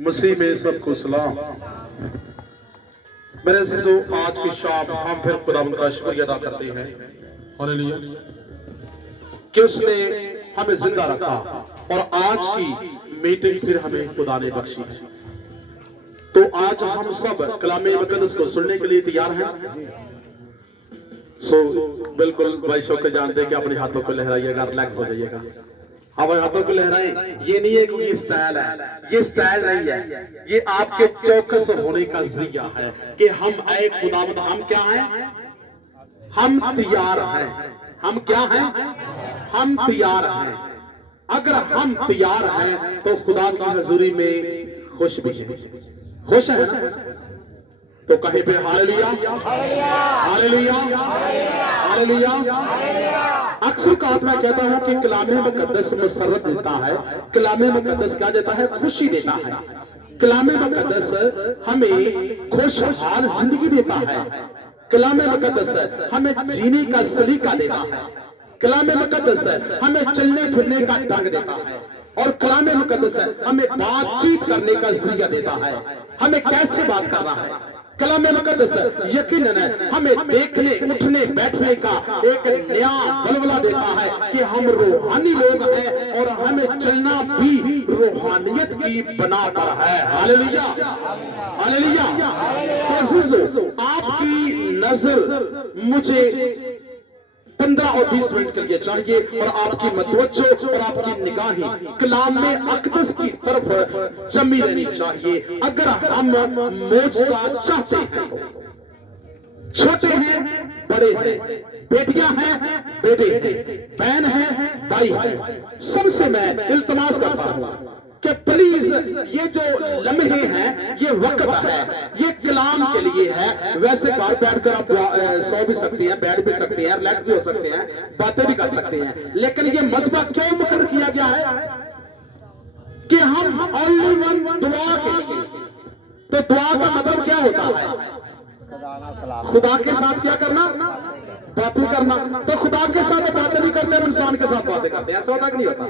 मसीह में सबको सलाम। मेरे अज़ीज़ों, आज की शाम हम फिर खुदावंद का शुक्रिया अदा करते हैं हालेलुया कि उसने हमें जिंदा रखा और आज की मीटिंग फिर हमें खुदा ने बख्शी है। तो आज हम सब कलामे मुकद्दस को सुनने के लिए तैयार हैं। बिल्कुल भाई शौकत जानते हैं कि अपने हाथों को लहराइएगा, रिलैक्स हो जाइएगा। अब हाथों को लहराएं। ये नहीं है कि ये स्टाइल है, ये स्टाइल नहीं है, ये आपके चौकस होने का जरिया है कि हम आए खुदावंद, हम क्या हैं? हम तैयार हैं। हम क्या हैं? हम तैयार हैं। अगर हम तैयार हैं तो खुदा की हजूरी में खुश भी है, खुश है ना? तो कहीं पे हालेलुया, हालेलुया, हालेलुया। अक्सर बात मैं कहता हूं कि कलामे मुकद्दस मसरत देता है। कलामे मुकद्दस क्या देता है? खुशी देता है। कलामे मुकद्दस हमें खुशहाल जिंदगी देता है। कलामे मुकद्दस हमें जीने का सलीका देता है। कलामे मुकद्दस हमें चलने फिरने का ढंग देता है। और कलामे मुकद्दस हमें बातचीत करने का जरिया देता है। हमें कैसे बात करना है? कलामे मुकद्दस यकीनन हमें देखने उठने बैठने का एक नया बलबला देता है कि हम रूहानी लोग हैं और हमें चलना भी रूहानियत की बना पर है। Hallelujah, hallelujah. आपकी नजर मुझे 15 और 20 मिनट के लिए चाहिए और आपकी मतवज्जो और आपकी निगाहें कलाम में अक़दस की तरफ जमी रहनी चाहिए। अगर हम मौजज़ा चाहते हैं तो छोटे हैं, बड़े हैं, बेटियां हैं, बेटे हैं, बहन हैं, भाई हैं, सबसे मैं इल्तमास करता हूं कि प्लीज ये जो लम्हे हैं, ये वक्त है, ये कलाम के लिए है। वैसे घर बैठकर आप सो भी सकते हैं, बैठ भी सकते हैं, रिलैक्स भी हो सकते हैं, बातें भी कर सकते हैं, लेकिन ये मसबा क्यों मुकर्रर किया गया है कि हम ओनली वन दुआ के लिए। तो दुआ का मतलब क्या होता है? खुदा के साथ क्या करना? बातें करना। तो खुदा के साथ बातें नहीं करते, हम इंसान के साथ बातें करते हैं। ऐसा होता कि नहीं होता?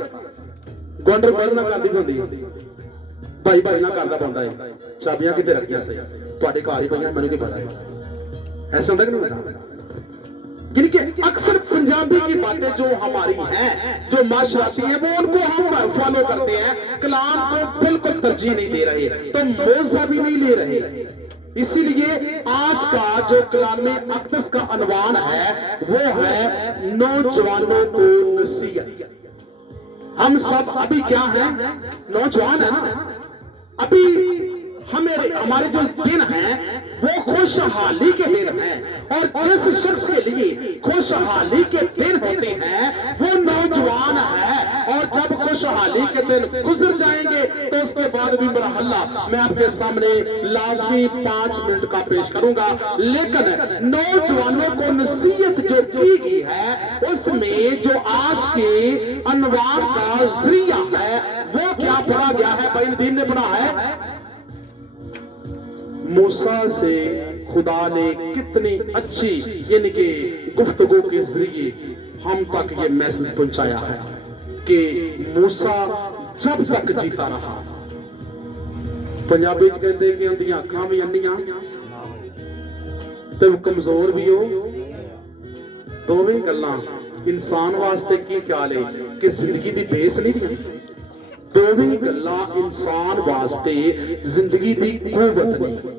गुआंढर गुआंढ ना करदी होंदी, भाई भाई ना करदा पांदा है, चाबियां किते रखियां सही तुहाडे घर ही पईयां, मैनूं की पता है। ऐसा होता कि नहीं होता? यानी कि अक्सर पंजाबी की बातें जो हमारी हैं, जो माशराती हैं, वो उनको हम फॉलो करते हैं, कलाम को बिल्कुल तरजीह नहीं दे रहे, तो मौज़ा भी नहीं ले रहे। इसीलिए आज का जो कलामे अक़दस का अनवान है वो है नौजवानों को नसीहत। हम सब अभी क्या हैं? नौजवान है ना। अभी हमारे जो दिन हैं वो खुशहाली के दिन हैं, और जिस शख्स के लिए खुशहाली के दिन होते हैं वो नौजवान है। और जब खुशहाली के दिन गुजर जाएंगे तो उसके बाद भी मरहला मैं आपके सामने लाजमी 5 मिनट का पेश करूंगा। लेकिन नौजवानों को नसीहत जो की गई है उसमें जो आज के अनवार का जरिया है वो क्या पढ़ा गया है? भाई दीन ने पढ़ा है, मूसा से खुदा ने कितनी अच्छी यानी कि गुफ्तगू के जरिए हम तक ये मैसेज पहुंचाया है कि मूसा जब तक जीता रहा। पंजाबी कहते कि उनकी अखां भी अन्नियां ते कमजोर भी हो। दोवें गल्लां इंसान वास्ते की ख्याल है कि जिंदगी की बेस नहीं। दोवें गल्लां इंसान वास्ते जिंदगी की कुव्वत नहीं।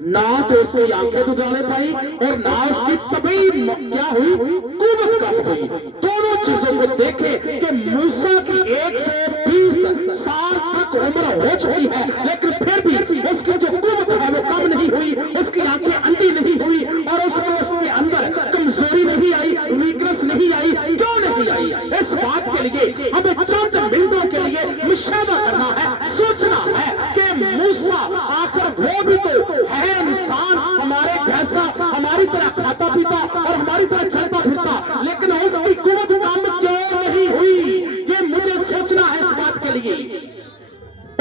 ना तो उसकी आंखें दुधाने पाई और ना उसकी तबीयत क्या हुई, कुव्वत कम हुई। दोनों चीजों को देखें कि मूसा की 120 साल तक उम्र हो चुकी है, लेकिन फिर भी उसकी जो कुव्वत है वो कम नहीं हुई, उसकी आंखें अंधी नहीं हुई और उसके अंदर कमजोरी नहीं आई, वीकनेस नहीं आई। क्यों नहीं आई? इस बात के लिए हमें चंद मिनटों के लिए मुशाहिदा करना है, सोचना है कि मूसा आखिर वो भी तो है इंसान हमारे जैसा, हमारी तरह खाता पीता और हमारी तरह चलता फिरता, लेकिन उसकी कुव्वत कम क्यों नहीं हुई? ये मुझे सोचना है इस बात के लिए।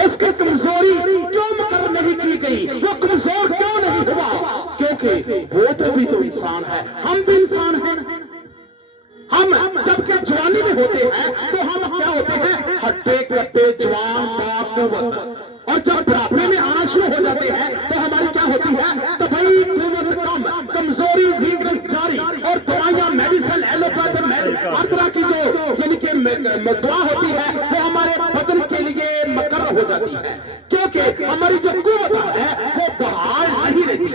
उसकी कमजोरी क्यों मुकर्रर नहीं की गई? वो कमजोर क्यों नहीं हुआ? क्योंकि वो तो भी तो इंसान है, हम भी इंसान हैं। हम जबकि जवानी में होते हैं तो हम क्या होते हैं? हट्टे कट्टे जवान बाकुवत, और जब बुढ़ापे में आना शुरू हो जाते हैं तो हमारी क्या होती है, तभी कुव्वत कम, कमजोरी, वीकनेस जारी, और दवाइयां, मेडिसिन, एलोपैथ, हर तरह की जो यानी कि दवा होती है वो हमारे बदन के लिए मकर हो जाती है, क्योंकि हमारी जो कुव्वत है वो बहाल नहीं रहती।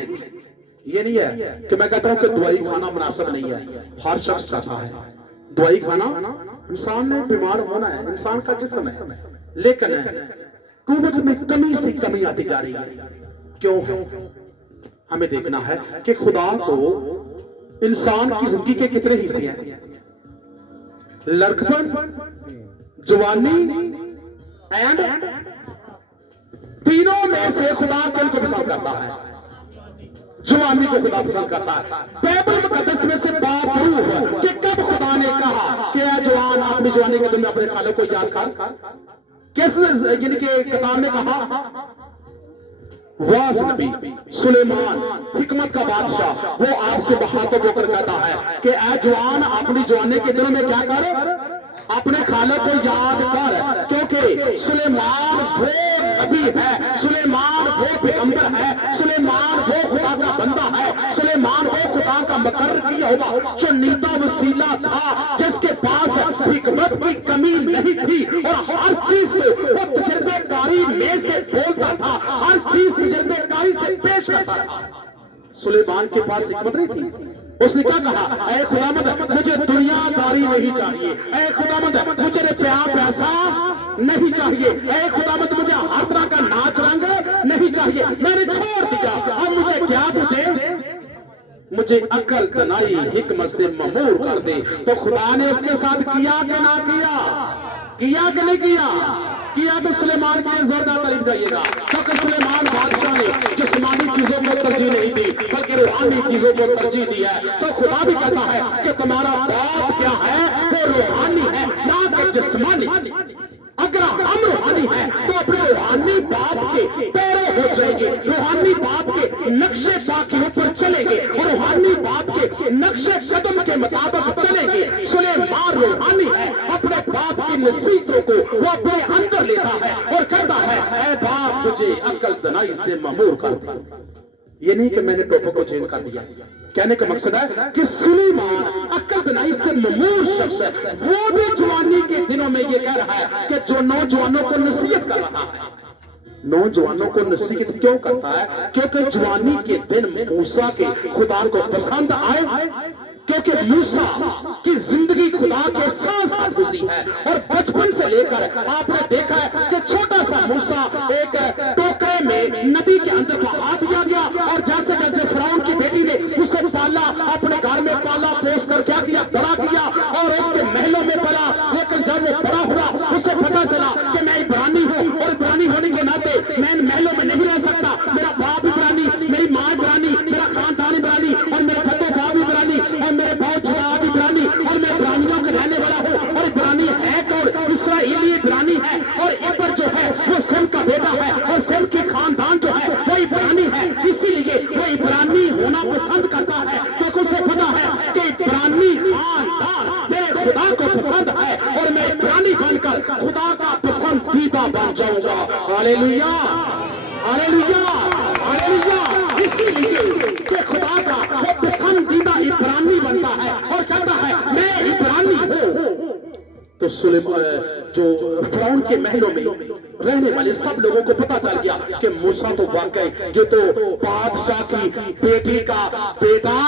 ये नहीं है कि मैं कहता हूं कि दवाई खाना मुनासिब नहीं है, हर शख्स चाहता है दवाई खाना, इंसान ने बीमार होना है, इंसान का जिस्म है, लेकिन कुव्वत में कमी से कमी आती जा रही है। क्यों है? हमें देखना है कि खुदा को इंसान की जिंदगी के कितने हिस्से हैं, लड़कपन, जवानी एंड, तीनों में से खुदा को पसंद करता है, जवानी को खुदा पसंद करता है। बाइबल मुकद्दस में से बात प्रूफ कि कब खुदा ने कहा कि जवान अपनी जवानी के दिन में अपने खालों को याद कर, किस यानी कि किताब में कहा, वास नबी सुलेमान हिकमत का बादशाह, वो आपसे बहातो होकर कहता है कि ऐ जवान अपनी जवानी के दिनों में क्या कर, अपने खालों को याद कर, क्योंकि सुलेमान वो नबी है, सुलेमान वो पैगंबर है, सुलेमान वो खुदा का बंदा है, सुलेमान वो खुदा का मुकर्रर किया हुआ जो नीता वसीला था, जिसके पास हिकमत की कमी नहीं थी, और हर चीज को वो तजर्बेकारी में से बोलता था, हर चीज तजर्बेकारी से पेश करता था। सुलेमान के पास हिकमत नहीं थी, उसने क्या कहा, ऐ खुदावंद मुझे दुनियादारी नहीं चाहिए, ऐ खुदावंद मुझे रुपया पैसा नहीं चाहिए, ऐ खुदावंद मुझे हर तरह का नाच रंग नहीं चाहिए, मैंने छोड़ दिया, अब मुझे क्या तू दे, मुझे अकल तनाई हिकमत से ममूर कर दे। तो खुदा ने उसके साथ किया कि ना किया, किया कि नहीं किया, किया। तो सुलेमान के लिए जोरदार तारीफ जाइएगा, क्योंकि सुलेमान बादशाह ने जिस्मानी चीजों को तरजीह नहीं दी बल्कि रूहानी चीजों को तरजीह दी है। तो खुदा भी कहता है कि तुम्हारा बाप क्या है, वो रूहानी है ना कि जिस्मानी। अगर हम रूहानी हैं तो अपने रूहानी बाप के पैरों हो जाएंगे, रूहानी बाप के नक्शे पा के ऊपर चलेंगे और रूहानी बाप के नक्शे कदम के मुताबिक चलेंगे। सुलेमान रूहानी है, अपने बाप की नसीहतों को वो अपने अंदर लेता है और कहता है, ऐ बाप मुझे अकल दनाई से ममूर कर दे। ये नहीं कि मैंने टोपो को चेंज कर दिया, कहने का मकसद है कि सुलेमान अक्ल दनाई से ममूर शख्स है, वो भी जवानी के दिनों में ये कह रहा है कि जो नौजवानों को नसीहत कर रहा है। नौजवानों को नसीहत क्यों करता है? क्योंकि जवानी के दिन मूसा के खुदा को पसंद आए, क्योंकि मूसा की जिंदगी खुदा के साथ साथ गुजरी है, और बचपन से लेकर आपने देखा है कि छोटा सा मूसा एक टोकरे में नदी के अंदर बहा दिया गया, और जैसे जैसे फिरौन की बेटी ने उसे पाला, अपने घर में पाला पोस कर क्या किया, बड़ा किया और उसके महलों में पला। लेकिन जब वो बड़ा हुआ उसे पता चला कि मैं इब्रानी हूँ, और इब्रानी होने के नाते मैं इन महलों में नहीं रह सकता, मेरा बाप इब्रानी, मेरी माँ इब्रानी, मेरा खानदान इब्रानी, और मेरे जद्दो बाप इब्रानी, और मेरे बहुत जुदाद इब्रानी, और मैं इब्रानियों का रहने वाला हूँ। और इब्रानी है कौन? इसराइली इब्रानी है, और इब्र जो है वो सेम का बेटा है, और सेम के खानदान जो है वो इब्रानी है, इसीलिए वो इब्रानी होना पसंद करता है, क्योंकि उसे पता है कि इब्रानी खानदान मेरे खुदा को पसंद है, और मैं इब्रानी बनकर खुदा का पसंदीदा बन जाऊंगा। Hallelujah, hallelujah, hallelujah. इसीलिए कि खुदा का वो पसंदीदा इब्रानी बनता है और कहता है मैं इब्रानी हूं। तो जो फिरौन के महलों में रहने वाले सब लोगों को पता चल गया कि मूसा तो वाकई ये तो बादशाह की बेटी का बेटा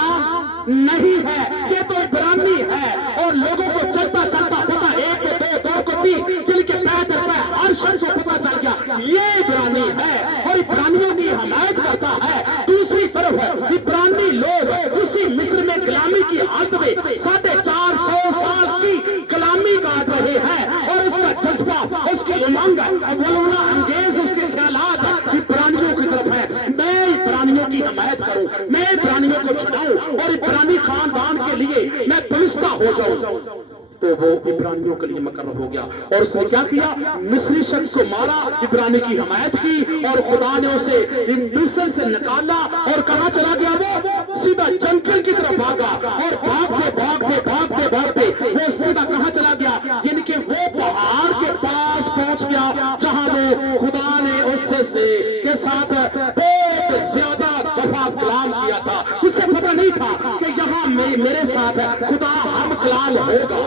नहीं है, ये तो इब्रानी है। और लोगों को चलता चलता पता, एक को दो, दो को तीन, दिल के पैर हर शख्स को पता चल गया ये इब्रानी है, और इब्रानियों की हमायत करता है। दूसरी तरफ इब्रानी लोग उसी मिस्र में गुलामी की हालत में 450 साल की गुलामी काट रहे हैं, और उसका जज्बा, उसकी उमंग, अव्वलुना अंगेज उसके ख्यालात इब्रानियों की तरफ है। मैं इब्रानियों की हमायत करूं, मैं इब्रानियों को छुड़ाऊं, और इब्रानी खानदान के लिए मैं बलिस्ता हो जाऊं। तो वो इब्रानियों के लिए मुकर्रर हो गया, और उसने क्या किया? मिस्री शख्स को मारा, इब्रानी की हमायत की, और खुदा ने उसे मिस्र से निकाला। और कहां चला गया? वो सीधा जंगल की तरफ भागा, और भागते भागते भागते भागते वो सीधा कहां चला गया? यानी कि वो पहाड़ के पास पहुंच गया जहां वो खुदा ने उससे से के साथ बहुत ज्यादा दफा कलाम किया था, उसे पता नहीं था कि यहाँ मेरे साथ खुदा हम कलाम होगा।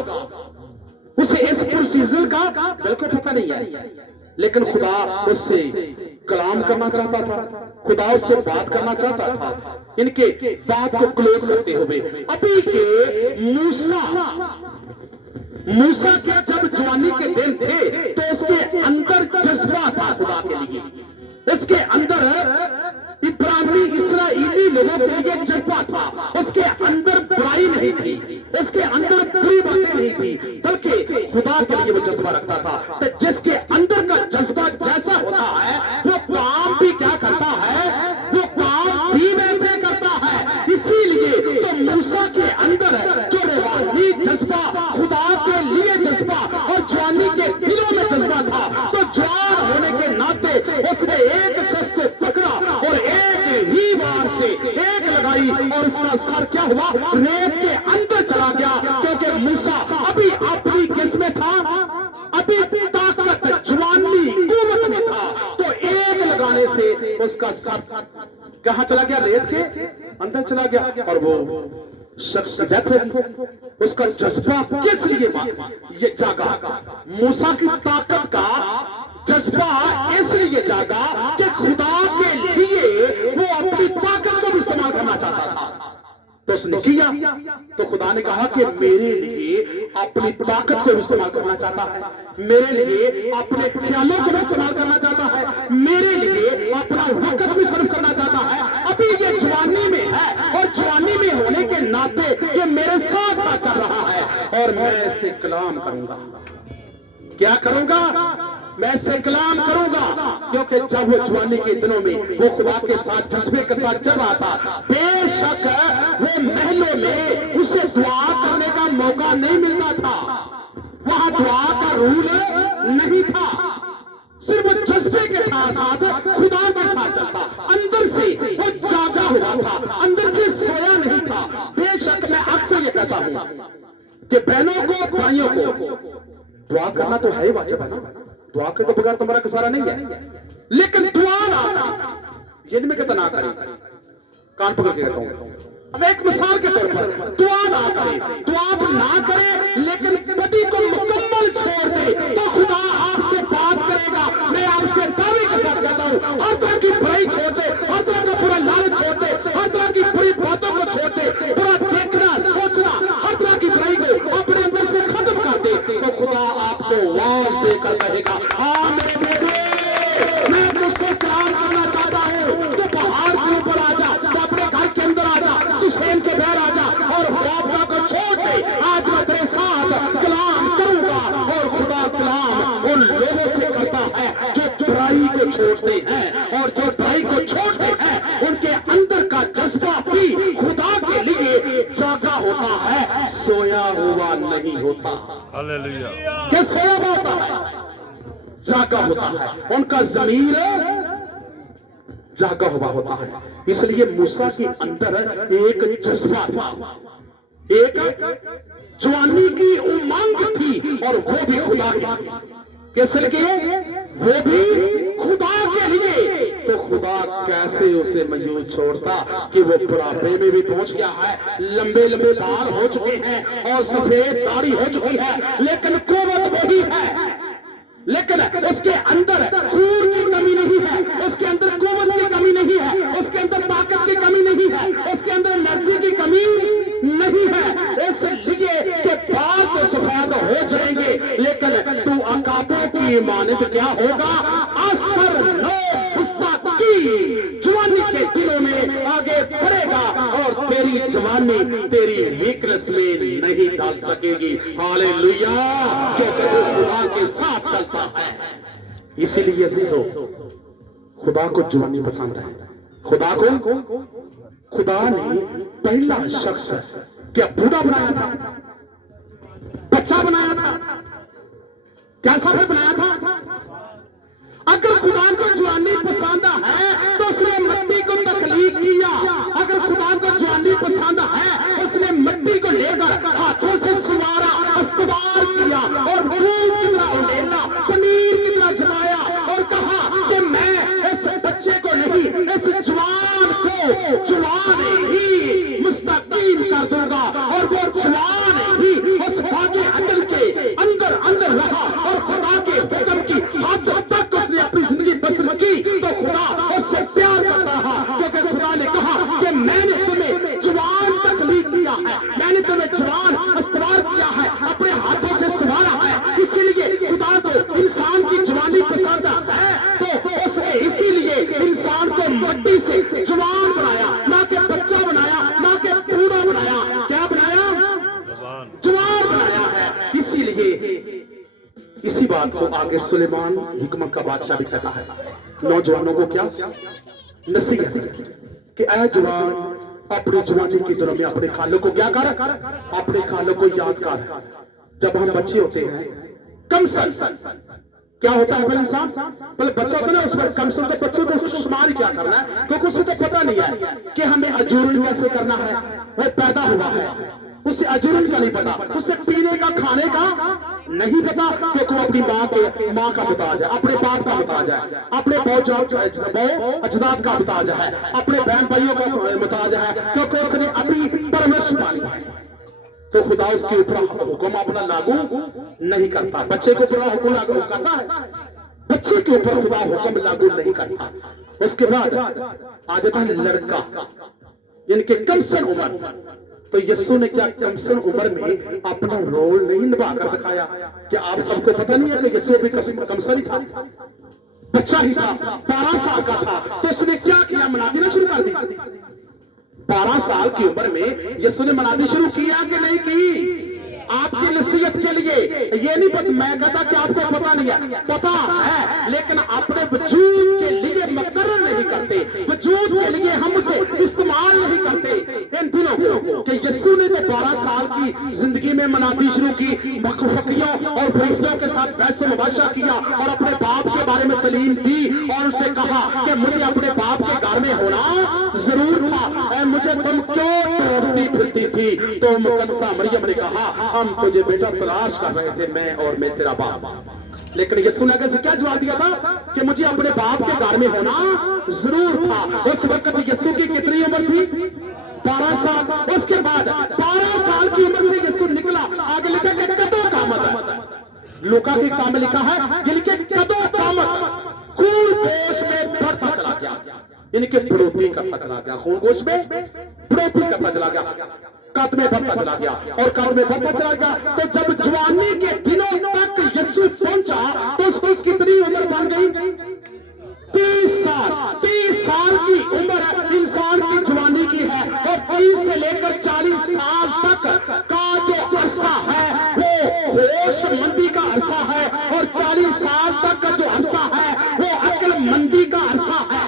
उसे इस प्रोसीजर का बिल्कुल पता नहीं है, लेकिन खुदा उससे कलाम करना चाहता था, खुदा उससे बात करना चाहता था। इनके बात को क्लोज करते हुए अभी के मूसा के जब जवानी के दिन थे तो उसके अंदर जज्बा था खुदा के लिए, उसके अंदर इब्रानी इस्राएली लोगों के लिए जज्बा था, उसके अंदर बुराई नहीं थी, उसके अंदर बुरी बातें नहीं थी, बल्कि खुदा के लिए वो जज्बा रखता था। तो जिसके अंदर का जज्बा जैसा होता है वो काम भी क्या करता है, वो काम भी वैसे करता है। इसीलिए तो मूसा के अंदर जो रूहानी जज्बा, खुदा के लिए जज्बा और जवानी के दिलों में जज्बा था, तो जवान होने के नाते उसने एक शख्स को पकड़ा और एक ही बार से एक लगाई और उसका सर क्या हुआ, रेत के अंदर चला गया। क्योंकि मूसा अभी अपनी किस में था, अभी ताकत जवानी कुव्वत में था, तो एक लगाने से उसका सर कहां चला गया, रेत के अंदर चला गया और वो शख्स की डेथ हो गई। उसका जज्बा किस लिए ये जागा, मूसा की ताकत का जज्बा इसलिए जागा कि खुदा के लिए वो अपनी ताकत को भी इस्तेमाल करना चाहता था। तो उसने किया, तो खुदा ने कहा कि मेरे लिए अपनी ताकत को भी इस्तेमाल करना चाहता है, मेरे लिए अपने ख्यालों को भी इस्तेमाल करना चाहता है, मेरे लिए अपना वक्त भी सर्व करना चाहता है। अभी ये जवानी में है और जवानी में होने के नाते ये मेरे साथ साथ चल रहा है और मैं इसे कलाम करूंगा। क्या करूंगा, मैं इसे कलाम करूंगा। क्योंकि जब वो जवानी के दिनों में वो खुदा के साथ जज्बे के साथ चल रहा था, बेशक वो महलों में उसे दुआ करने का मौका नहीं मिलता था, वहां दुआ का रूल नहीं था, सिर्फ जज्बे के साथ खुदा के साथ चलता, अंदर से वो जागा हुआ था, अंदर से सोया नहीं था। बेशक मैं अक्सर ये कहता हूं कि बहनों को, भाइयों को दुआ करना तो है ही वाजिब है ना, दुआ के तो बगैर तुम्हारा गुजारा नहीं है, लेकिन दुआ ना, ये नहीं मैं कहता ना करें, कान पकड़ के कहता हूं, अब एक मिसाल के तौर पर दुआ ना करें, दुआ ना करें लेकिन पति को मुकम्मल छोड़ दे तो खुदा आपसे बात करेगा। मैं आपसे दावे के साथ कहता हूं, हर तरह की बुराई छोड़ दे, हर तरह का बुरा लालच छोड़ दे, हर तरह की बुरी बातों को छोड़ दे, बुरा देखना सोचना, हर तरह की बुराई को अपने अंदर से खत्म कर दे, तो खुदा आपको आवाज देकर कहेगा, हाँ मेरे बेटे मैं तुझसे कलाम करना चाहता हूं, तो पहाड़ के ऊपर आ जा, तो अपने घर के अंदर आ जा, सुसेन के बहर आ जा और बापा को छोड़ दे, आज मैं तेरे साथ कलाम करूंगा। और खुदा कलाम उन लोगों से करता है जो बुराई को छोड़ते हैं, और जो बुराई को छोड़ते हैं उनके अंदर का जज्बा भी खुदा के लिए जागा होता है, सोया हुआ नहीं होता। हालेलुया। क्या सोया हुआ होता है, जागा होता है, उनका ज़मीर जागा हुआ होता है। इसलिए मूसा के अंदर एक जज्बा था, एक जवानी की उमंग थी, और वो भी खुदा की, किस लिए, वो भी खुदा के लिए। तो खुदा कैसे उसे मौजूद छोड़ता कि वो बुढ़ापे में भी पहुंच गया है, लंबे लंबे बाल हो चुके हैं और सफेद दाढ़ी हो चुकी है, लेकिन कुव्वत वही है, लेकिन उसके अंदर खून की कमी नहीं है, उसके अंदर कुव्वत की कमी नहीं है, उसके अंदर ताकत की कमी नहीं है, उसके अंदर एनर्जी की कमी नहीं है। इसलिए कि बाल तो सफेद हो जाएंगे, लेकिन तू अकाबों की मानद क्या होगा, असर नो की जवानी के दिनों में आगे बढ़ेगा और तेरी जवानी तेरी वीकनेस में नहीं डाल सकेगी। हालेलुया, क्योंकि वो खुदा के साथ चलता है। इसीलिए अजीजों, खुदा को जवानी पसंद है। खुदा ने पहला शख्स क्या बूढ़ा बनाया था, बच्चा बनाया था, कैसा भी बनाया था। अगर खुदा को जवानी पसंद है तो उसने मिट्टी को तख्लीक किया, अगर खुदा को जवानी पसंद है उसने मिट्टी को लेकर हाथों से सुवारा, इस्तवार किया और दूध की तरह उंडेला, पनीर की तरह जमाया और कहा कि मैं जवान को जवान ही मुस्तकीम कर दूंगा। और वो जवान ही उस वादे अदल के अंदर अंदर रहा और खुदा के हुक्म की हद तक उसने अपनी जिंदगी बसर की, तो खुदा उससे प्यार करता रहा, क्योंकि खुदा ने कहा कि मैंने तुम्हें जवान तकलीफ किया है, मैंने तुम्हें जवान इस्तेमाल किया है, अपने हाथों से संवारा है। इसीलिए खुदा को इंसान की जवानी पसंद है, तो उसने इसीलिए इंसान को मिट्टी से जवान बनाया, ना कि बच्चा बनाया, ना कि बूढ़ा बनाया। क्या बनाया? जवान बनाया है। इसीलिए इसी बात को आगे सुलेमान हिकमत का बादशाह भी कहता है नौजवानों को, क्या नसीहत कि ऐ जवान, अपनी जवानी की दिनों में अपने खालों को क्या कर, अपने खालों को याद कर। जब हम बच्चे होते हैं, कमसल क्या होता है? पहले इंसान पहले बच्चा होता है ना, उस पर कमसल के बच्चे को शुमार क्या करना है, क्योंकि उसे तो पता नहीं है कि हमें अजूरन कैसे करना है। वो पैदा हुआ है, उसे अजूरन का नहीं पता, उसे पीने का खाने का नहीं पता, क्योंकि वो अपनी माँ का मुताज है, अपने बाप का मुताज है, अपने अजदाद का मुताज है, अपने बहन भाइयों का मुताज है, क्योंकि उसने अभी परवरिश पाई है। तो खुदा उसके ऊपर हुक्म अपना लागू नहीं करता। बच्चे के ऊपर हुक्म लागू करता है, बच्चे के ऊपर खुदा हुक्म लागू नहीं करता। उसके बाद आ जाता है लड़का, इनके कमसन उम्र। तो यीशु ने क्या कमसन उम्र में अपना रोल नहीं निभा कर दिखाया? कि आप सबको पता नहीं है कि यीशु भी कमसन ही था, बच्चा ही था, 12 साल का था। तो उसने क्या किया? मनादी ना शुरू कर दी। 12 साल की उम्र में यीशु ने मनादी शुरू किया कि नहीं की? आपकी नसीहत के लिए ये नहीं पता, मैं कहता कि आपको पता नहीं है, पता है, लेकिन अपने वजूद के लिए मुकर्रर नहीं करते, वजूद के लिए हम उसे इस्तेमाल नहीं करते इन दिनों को। कि यीशु ने तो 12 साल की जिंदगी में मनादी शुरू की, फकीरों और फरीसियों के साथ बहस मुबाशा किया और अपने बाप के बारे में तालीम दी और उसे कहा कि मुझे अपने बाप के घर में होना जरूर था, मुझे तुम क्यों तोड़ती फिरती थी? तो मुकद्दसा मरियम ने कहा हम तुझे बेटा तलाश कर रहे थे, मैं तेरा बाप। लेकिन यीशु ने कैसे क्या जवाब दिया था? कि मुझे अपने बाप के घर में होना जरूर था। उस वक्त यीशु की कितनी उम्र थी? 12 साल। उसके बाद 12 साल की उम्र से यीशु निकला। आगे लिखा कि कदों कामत, लूका की किताब में लिखा है जिनके कदों कामत, खून गोश में बढ़ता चला गया, इनके बढ़ोतरी करता चला गया, खून गोश में बढ़ोतरी करता चला गया, कद में बढ़ता चला गया और कद में बढ़ता चला गया। तो जब जवानी के दिनों तक यीशु पहुंचा तो उसकी कितनी उम्र बन गई? 30 साल। 30 साल की उम्र इंसान की जवानी की है और 30 से लेकर 40 साल तक का जो अरसा है वो होशमंदी का अरसा है और 40 साल तक का जो अरसा है वो अक्लमंदी का अरसा है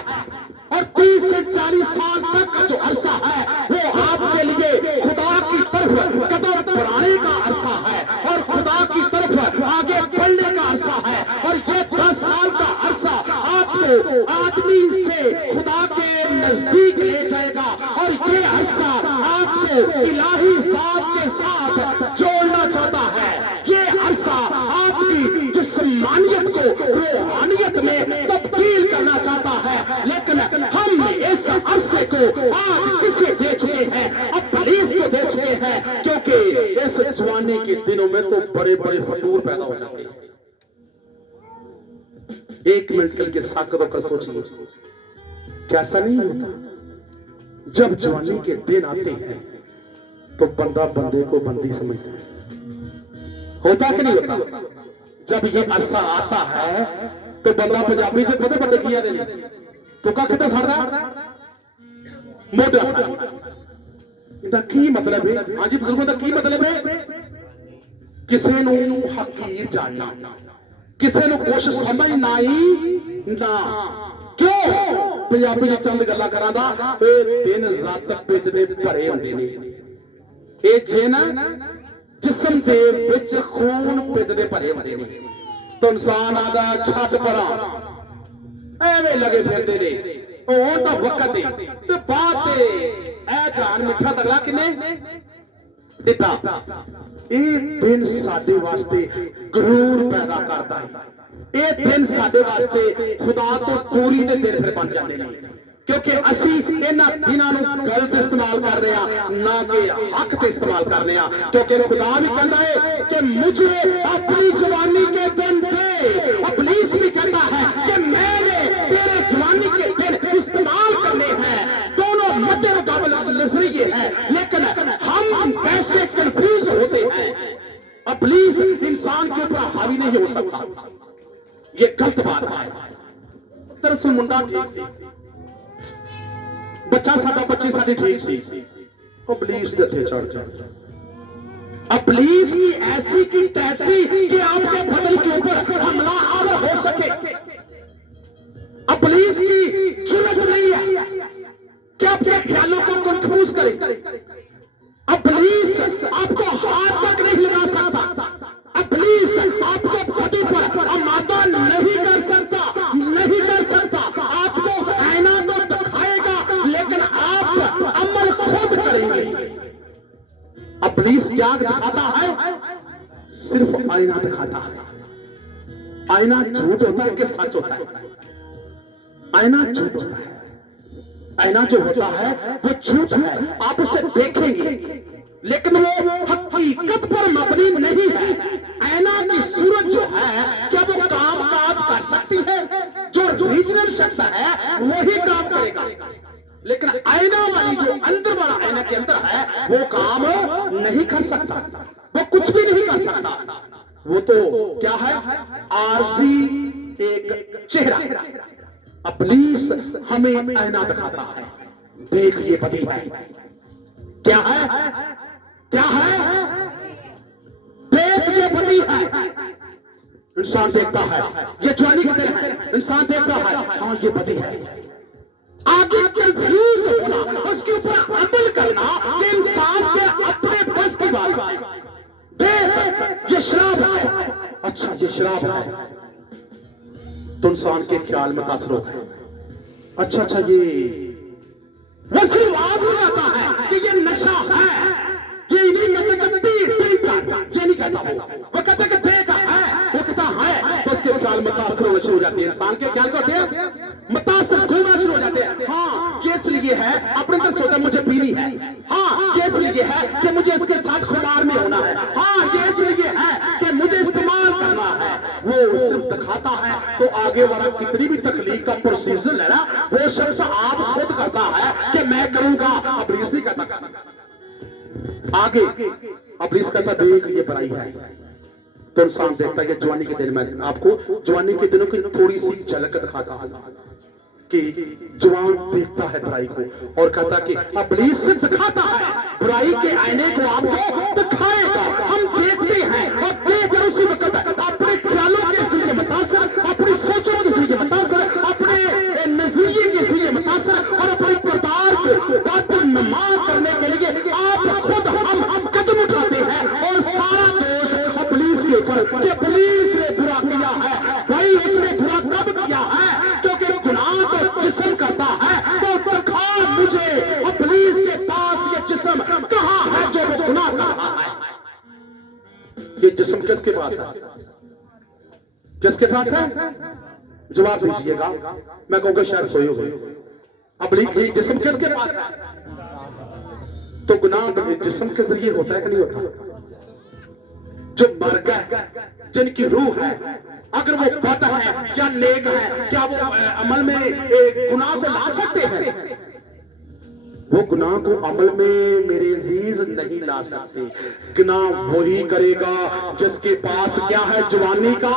और 30 से 40 साल तक का जो अरसा है वो आपके लिए खुदा की तरफ कदम बढ़ाने का अरसा है और खुदा की तरफ आगे बढ़ने का अरसा है। और ये 10 साल का अरसा आपको आदमी से खुदा के नजदीक ले जाएगा और ये अरसा आपको इलाही जात के साथ जोड़ना चाहता है। ये अरसा आपकी जिस्मानियत को रूहानियत में तब्दील करना चाहता है। लेकिन हम इस अरसे को आज किसे दे चुके हैं? इब्लीस को दे चुके हैं, क्योंकि इस जवानी के दिनों में तो बड़े बड़े फतूर पैदा हो जाते हैं। एक मिनट के लिए साकत होकर सोचिए, कैसा नहीं होता? जब जवानी के दिन आते हैं तो बंदा बंदे को बंदी समझता है, होता कि नहीं होता? जब ये अरसा आता है तो बंदा पंजाबी से पता पता किया देने तो कख तो सड़दा मोटा इनका की मतलब है? हाँ जी बुजुर्गों का की मतलब है? किसी नू हकीर जानना, किसी नू कुछ समझना ही ना। क्यों? पंजाबी चंद गल्लां करांदा ए दिन रात पिजदे भरे हुंदे ने, ए जिन जिस्म दे विच खून पिजदे भरे हुंदे ने। तो इंसान आदा छट पड़ा एवें लगे फिरदे ने, हुण तां वक्त है ते बात ए जान मिठा तगड़ा किने दिता। ਇਹ दिन साडे वास्ते गरूर पैदा करता है। ਇਹ दिन साडे वास्ते खुदा तो दूरी दे दिन फिर बन जाते हैं। क्योंकि असी इन्हां नूं गलत इस्तेमाल कर रहे हैं, ना कि हक ते इस्तेमाल कर रहे हैं। क्योंकि खुदा भी कहता है कि मुझे अपनी जवानी के दिन दे, और पुलिस भी कहता है कि मैंने तेरे जवानी के दिन इस्तेमाल करने हैं। दोनों मद्दे मुकाबले नजरिए हैं, लेकिन हम कैसे कंफ्यूज होते हैं। और पुलिस इंसान के ऊपर हावी नहीं हो सकता, ये गलत बात है। दरअसल मुंडा ठीक सी, बच्चा साडा बच्ची साडी ठीक सी, और पुलिस के हथे चढ़ जाए। अब पुलिस की ऐसी की तैसी कि आपके बदल के ऊपर हमला आवर हो सके। अब पुलिस की जरूरत नहीं है कि आपके ख्यालों को कंफ्यूज करे। अब पुलिस आपको हाथ तक नहीं लगा सकता। अब पुलिस आपको पति पर आमादा नहीं कर सकता, नहीं कर सकता। आपको आईना तो दिखाएगा, लेकिन आप अमल खुद करेंगे। अब पुलिस क्या दिखाता है? सिर्फ आईना दिखाता है। आईना झूठ होता है कि सच होता है? आईना झूठ होता है। आईना जो होता है वो झूठ है, आप उसे देखेंगे, लेकिन वो हकीकत पर मबनी नहीं है। आईना की सूरत जो है, क्या वो काम काज कर सकती है? जो रीजनल शख्स है वही काम करेगा, लेकिन आईना वाली जो अंदर वाला आईना के अंदर है वो काम नहीं कर सकता, वो कुछ भी नहीं कर सकता। वो तो क्या है? आरजी एक चेहरा। अब पुलिस हमें आईना दिखाता है, देख ये बदी है। क्या है? क्या है? देख ये बदी है। इंसान देखता है, ये जवानी का दिन है, इंसान देखता है, हाँ ये बदी है। आगे कंफ्यूज होना, उसके ऊपर अमल करना, ये इंसान के अपने बस की बात है। देख ये शराब है, अच्छा ये शराब है, तो इंसान के ख्याल में तासर होता है। अच्छा अच्छा ये वैसे आवाज लगाता है कि ये नशा है, ये नहीं कहता कि ये नहीं कहता, वो कहता कि देख है, वो कहता है, तो उसके ख्याल मुतासर होना शुरू हो जाती है। इंसान के ख्याल को मुतासर होना शुरू हो जाते हैं। हाँ ये इसलिए है, अपने अंदर सोचता मुझे पीनी है, हाँ ये इसलिए है कि मुझे इसके साथ खुमार में होना है, हाँ ये इसलिए है कि मुझे इस्तेमाल करना है। वो सिर्फ दिखाता है, तो आगे वाला कितनी भी तकलीफ का प्रोसीजर है ना, वो शख्स आप खुद करता है कि मैं करूंगा। अब पुलिस नहीं कहता आगे, अब पुलिस कहता देख ये बुराई है, तो इंसान देखता है। जवानी के दिन में आपको जवानी के दिनों की थोड़ी सी झलक दिखाता है कि जवान देखता है बुराई को और कहता कि अब पुलिस से दिखाता है बुराई के आईने को आपको दिखाएगा। हम देखते हैं और देखकर उसी वक्त अपने ख्यालों के जरिए मुतासर, अपनी सोचों के जरिए मुतासर, अपने नजरिए के जरिए मुतासर, और अपने किरदार को बदनुमा करने के लिए आप खुद हम कदम उठाते हैं। और सारा दोष पुलिस के ऊपर कि पुलिस ने बुरा किया है। भाई उसने बुरा कब किया है? क्योंकि गुनाह तो जिस्म करता है, तो दिखा मुझे और पुलिस के पास ये जिस्म कहां है जो वो गुनाह कर रहा है। ये जिस्म किसके पास है? किसके पास है? जवाब दीजिएगा। मैं कहूंगा शायद सोए हुए। अब ये जिस्म किसके पास है? तो गुनाह जिस्म के जरिए होता है कि नहीं होता? जो मर गए, जिनकी रूह है, अगर वो बद है या नेक है, क्या वो अमल में गुनाह को ला सकते हैं? वो गुनाह को अमल में मेरे अजीज नहीं ला सकते। गुनाह वही करेगा जिसके पास क्या है? जवानी का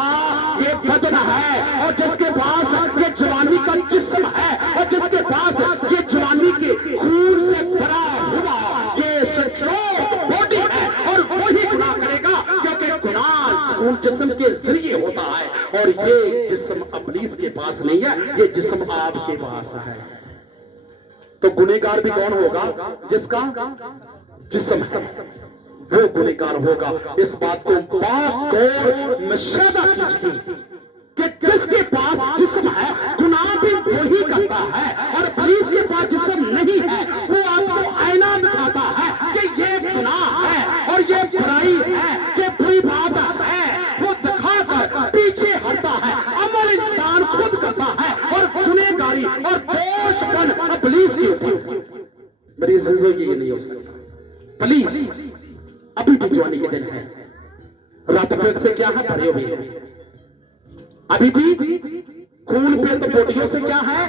ये बदन है, और जिसके पास ये जवानी का जिस्म है, और जिसके पास ये जवानी के खून से भरा हुआ ये स्ट्रॉन्ग बॉडी है, और वही गुनाह करेगा। क्योंकि गुनाह खून जिस्म के जरिए होता है, और ये जिस्म इब्लीस के पास नहीं है, ये जिस्म आपके पास है। तो गुनहगार भी कौन होगा? जिसका जिस्म है वो गुनहगार होगा। इस बात को पाक और मुशाहदा कीजिए कि जिसके पास जिस्म है गुनाह भी वही करता है, और पुलिस के पास जिस्म नहीं है। वो आपको आईना दिखाता है कि ये गुनाह है और ये बुराई है, ये बुरी बात है। वो दिखाकर पीछे हटता है। अमल इंसान खुद करता है, और गुनहगारी और दोषपन पुलिस के ऊपर। मेरी अजीजों ये नहीं हो सकता। पुलिस अभी भी जवानी के दिन है, रात से क्या है, भरे हुए हैं, अभी भी खून पे तो बोटियों से क्या है,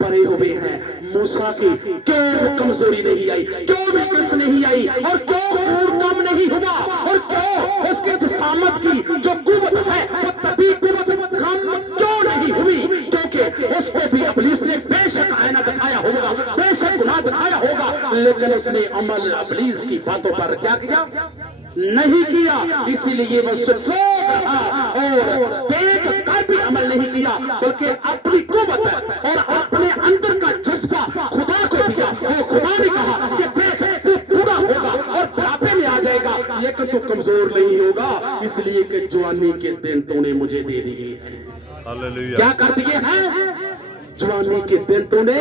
भरे हुए हैं। मूसा की क्यों कमजोरी नहीं आई, क्यों वीकनेस नहीं आई, और क्यों खून कम नहीं हुआ, और क्यों उसके जिसामत की जो कुव्वत है वो तभी कुव्वत कम क्यों नहीं हुई, क्योंकि उसको भी इब्लीस ने बेशक आईना दिखाया होगा, बेशक गुनाह दिखाया होगा, लेकिन उसने अमल इब्लीस की बातों पर क्या किया, नहीं किया। इसीलिए वह सो रहा और देख कर भी अमल नहीं किया, बल्कि अपनी कुव्वत और अपने अंदर का जज्बा खुदा को दिया। और खुदा ने कहा कि देख तू पूरा होगा और बुढ़ापे में आ जाएगा, लेकिन तू कमजोर नहीं होगा, इसलिए कि जवानी के दिन तूने मुझे दे दिए हैं। क्या कर दिए हैं? जवानी के दिन तूने,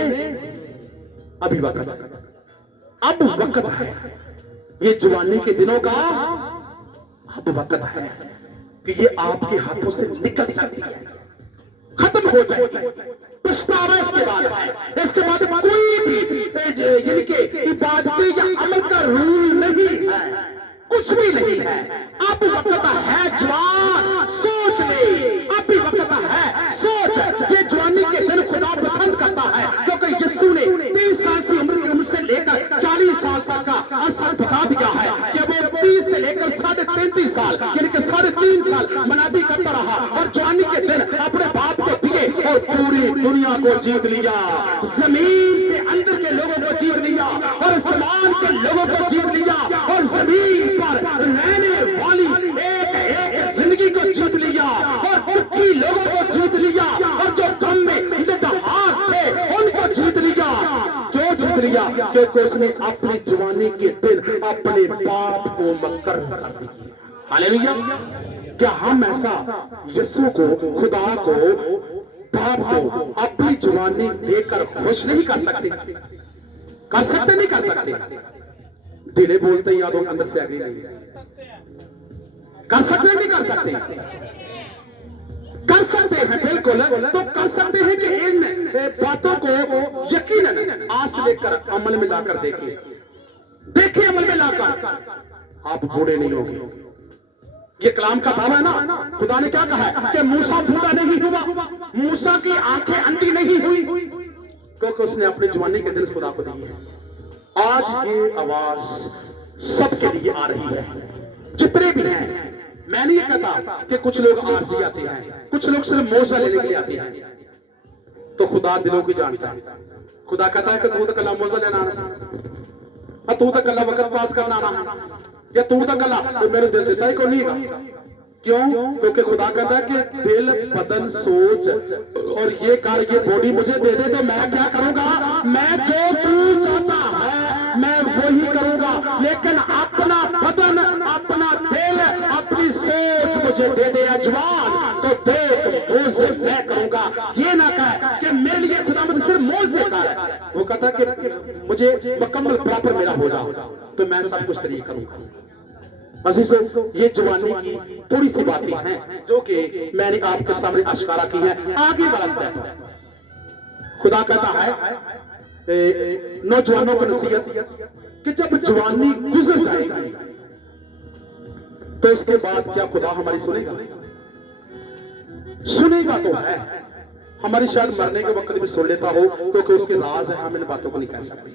अभी वक्त, अब वक्त है, ये जवानी के दिनों का अब वक्त है कि ये आपके हाथों से निकल सकती है, खत्म हो जाएगी। पछतावा इसके बाद है, इसके बाद कोई भी यानी कि इबादत या अमल का रूल नहीं है, कुछ भी नहीं है। अब वक्त है जवान, सोच ले, अब भी वक्त है, सोच। ये जवानी के दिन खुदा पसंद करता है, क्योंकि यीशु ने 30 साल की उम्र से लेकर 40 साल तक का असर बता दिया है कि वो 30 से लेकर 33.5 साल यानी कि 3.5 साल मनादी करता रहा, और जवानी के दिन अपने बाप को दिए और पूरी दुनिया को जीत लिया, जमीन से अंदर के लोगों को जीत लिया और आसमान के लोगों को जीत लिया, और जमीन पर रहने वाली एक एक जिंदगी को जीत लिया, और दुखी लोगों को जीत लिया, और जो गम में निडहार थे उनको जीत लिया। क्यों जीत लिया? क्योंकि उसने अपनी जवानी के दिन अपने बाप को मक्कर कर दिया। हालेलुया। क्या हम ऐसा यीशु को, खुदा को, बाप को अपनी जवानी देकर खुश नहीं कर सकते? कर सकते नहीं कर सकते? ढीले बोलते ही यादों अंदर से अगली नहीं कर सकते, नहीं कर सकते? कर सकते हैं, बिल्कुल। तो कर सकते हैं कि इन बातों को यकीनन आस लेकर अमल में लाकर देखिए, देखिए अमल में लाकर आप बूढ़े नहीं होंगे। ये कलाम का दावा है ना, खुदा ने क्या कहा है कि मूसा बूढ़ा नहीं हुआ, मूसा की आंखें अंधी नहीं हुई, क्योंकि उसने अपनी जवानी के दिन खुदा को दी है। आज ये आवाज सबके लिए आ रही है, जितने भी हैं। मैं नहीं कहता कि कुछ लोग आरसी आते हैं, कुछ लोग सिर्फ मौजा लेने के लिए आते हैं, तो खुदा दिलों की जानता है। खुदा कहता है कि तू तो कला मौजा लेना आना, तू तो कला वक्त पास करना आना, या तू तो कला तो मेरे दिल देता ही को नहीं गा। क्यों? क्योंकि खुदा कहता है कि दिल, बदन, सोच और ये कार्य, ये बॉडी मुझे दे दे तो मैं क्या करूंगा? मैं जो तू चाहता है मैं वही करूंगा, लेकिन अपना बदन, अपना दिल, अपनी सोच मुझे दे दे जवान, तो देख मोज़े मैं करूंगा। ये ना कहे कि मेरे लिए खुदा मुझे सिर्फ मोज़े का है, वो कहता है कि मुझे मुकम्मल प्रॉपर मेरा हो जाओ तो मैं सब कुछ तरीके करूंगा। अजीजों, ये जवानी की थोड़ी सी बातें हैं जो कि मैंने आपके सामने आश्कारा की है। आगे वाला स्टेप, खुदा कहता है नौजवानों को नसीहत कि जब जवानी गुजर जाएगी तो इसके बाद क्या खुदा हमारी सुनेगा? सुनेगा तो है, हमारी शायद मरने के वक्त भी सुन लेता हो, क्योंकि उसके राज है, हम इन बातों को नहीं कह सकते,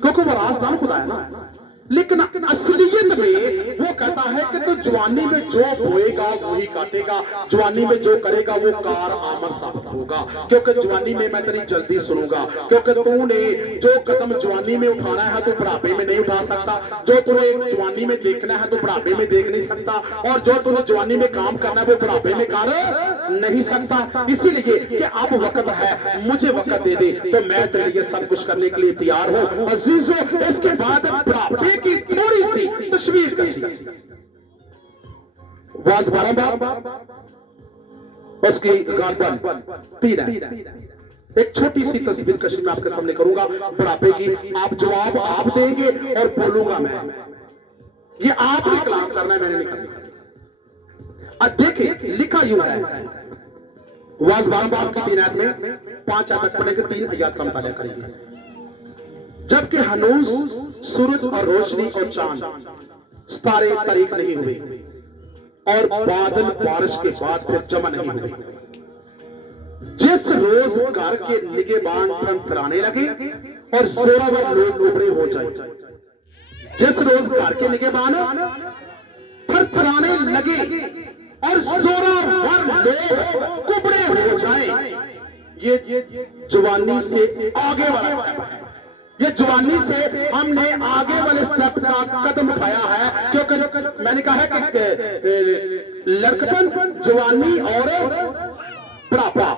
क्योंकि वो राजदान खुदा है ना। लेकिन असलियत में वो कहता है कि तू जवानी में जो बोएगा वही काटेगा, जवानी में जो करेगा वो कार आमद साबित होगा, क्योंकि जवानी में मैं तेरी जल्दी सुनूंगा, क्योंकि तूने जो कदम जवानी में उठाना है तो बुढ़ापे में नहीं उठा सकता, जो तूने जवानी में देखना है तो बुढ़ापे में देख नहीं सकता, और जो तूने जवानी में काम करना है वो बुढ़ापे में कर नहीं सकता। इसीलिए कि अब वक्त है, मुझे वक्त दे दे तो मैं तेरे लिए सब कुछ करने के लिए तैयार हूं। अजीजों, इसके बाद बुढ़ापे की थोड़ी सी तस्वीर कसी, वाज 12 बार, उसकी गार्डन 3 है। एक छोटी सी तस्वीर कशी मैं आपके सामने करूंगा बुढ़ापे की, आप जवाब आप देंगे और बोलूंगा मैं। ये आपने कलाम करना है, मैंने नहीं करना। अब देखिए लिखा यूं है, वाज 12 बाब की 3 आयत में 5 आयत पढ़ने के 3 आयत का मुताला करेंगे। जबकि हनूस सूरज और रोशनी और चांद सितारे तारीख नहीं हुए और बादल बारिश के बाद फिर जमा नहीं हुए, जिस रोज घर के निगहबान थरथराने लगे और जोरावर लोग कुबड़े हो जाए, जिस रोज घर के निगहबान थरथराने लगे और जोरावर लोग कुबड़े हो जाए, ये जवानी से आगे वाला स्टेप है। ये जवानी से हमने आगे वाले स्टेप का कदम उठाया है, क्योंकि मैंने कहा है कि लड़कपन, जवानी और बुढ़ापा।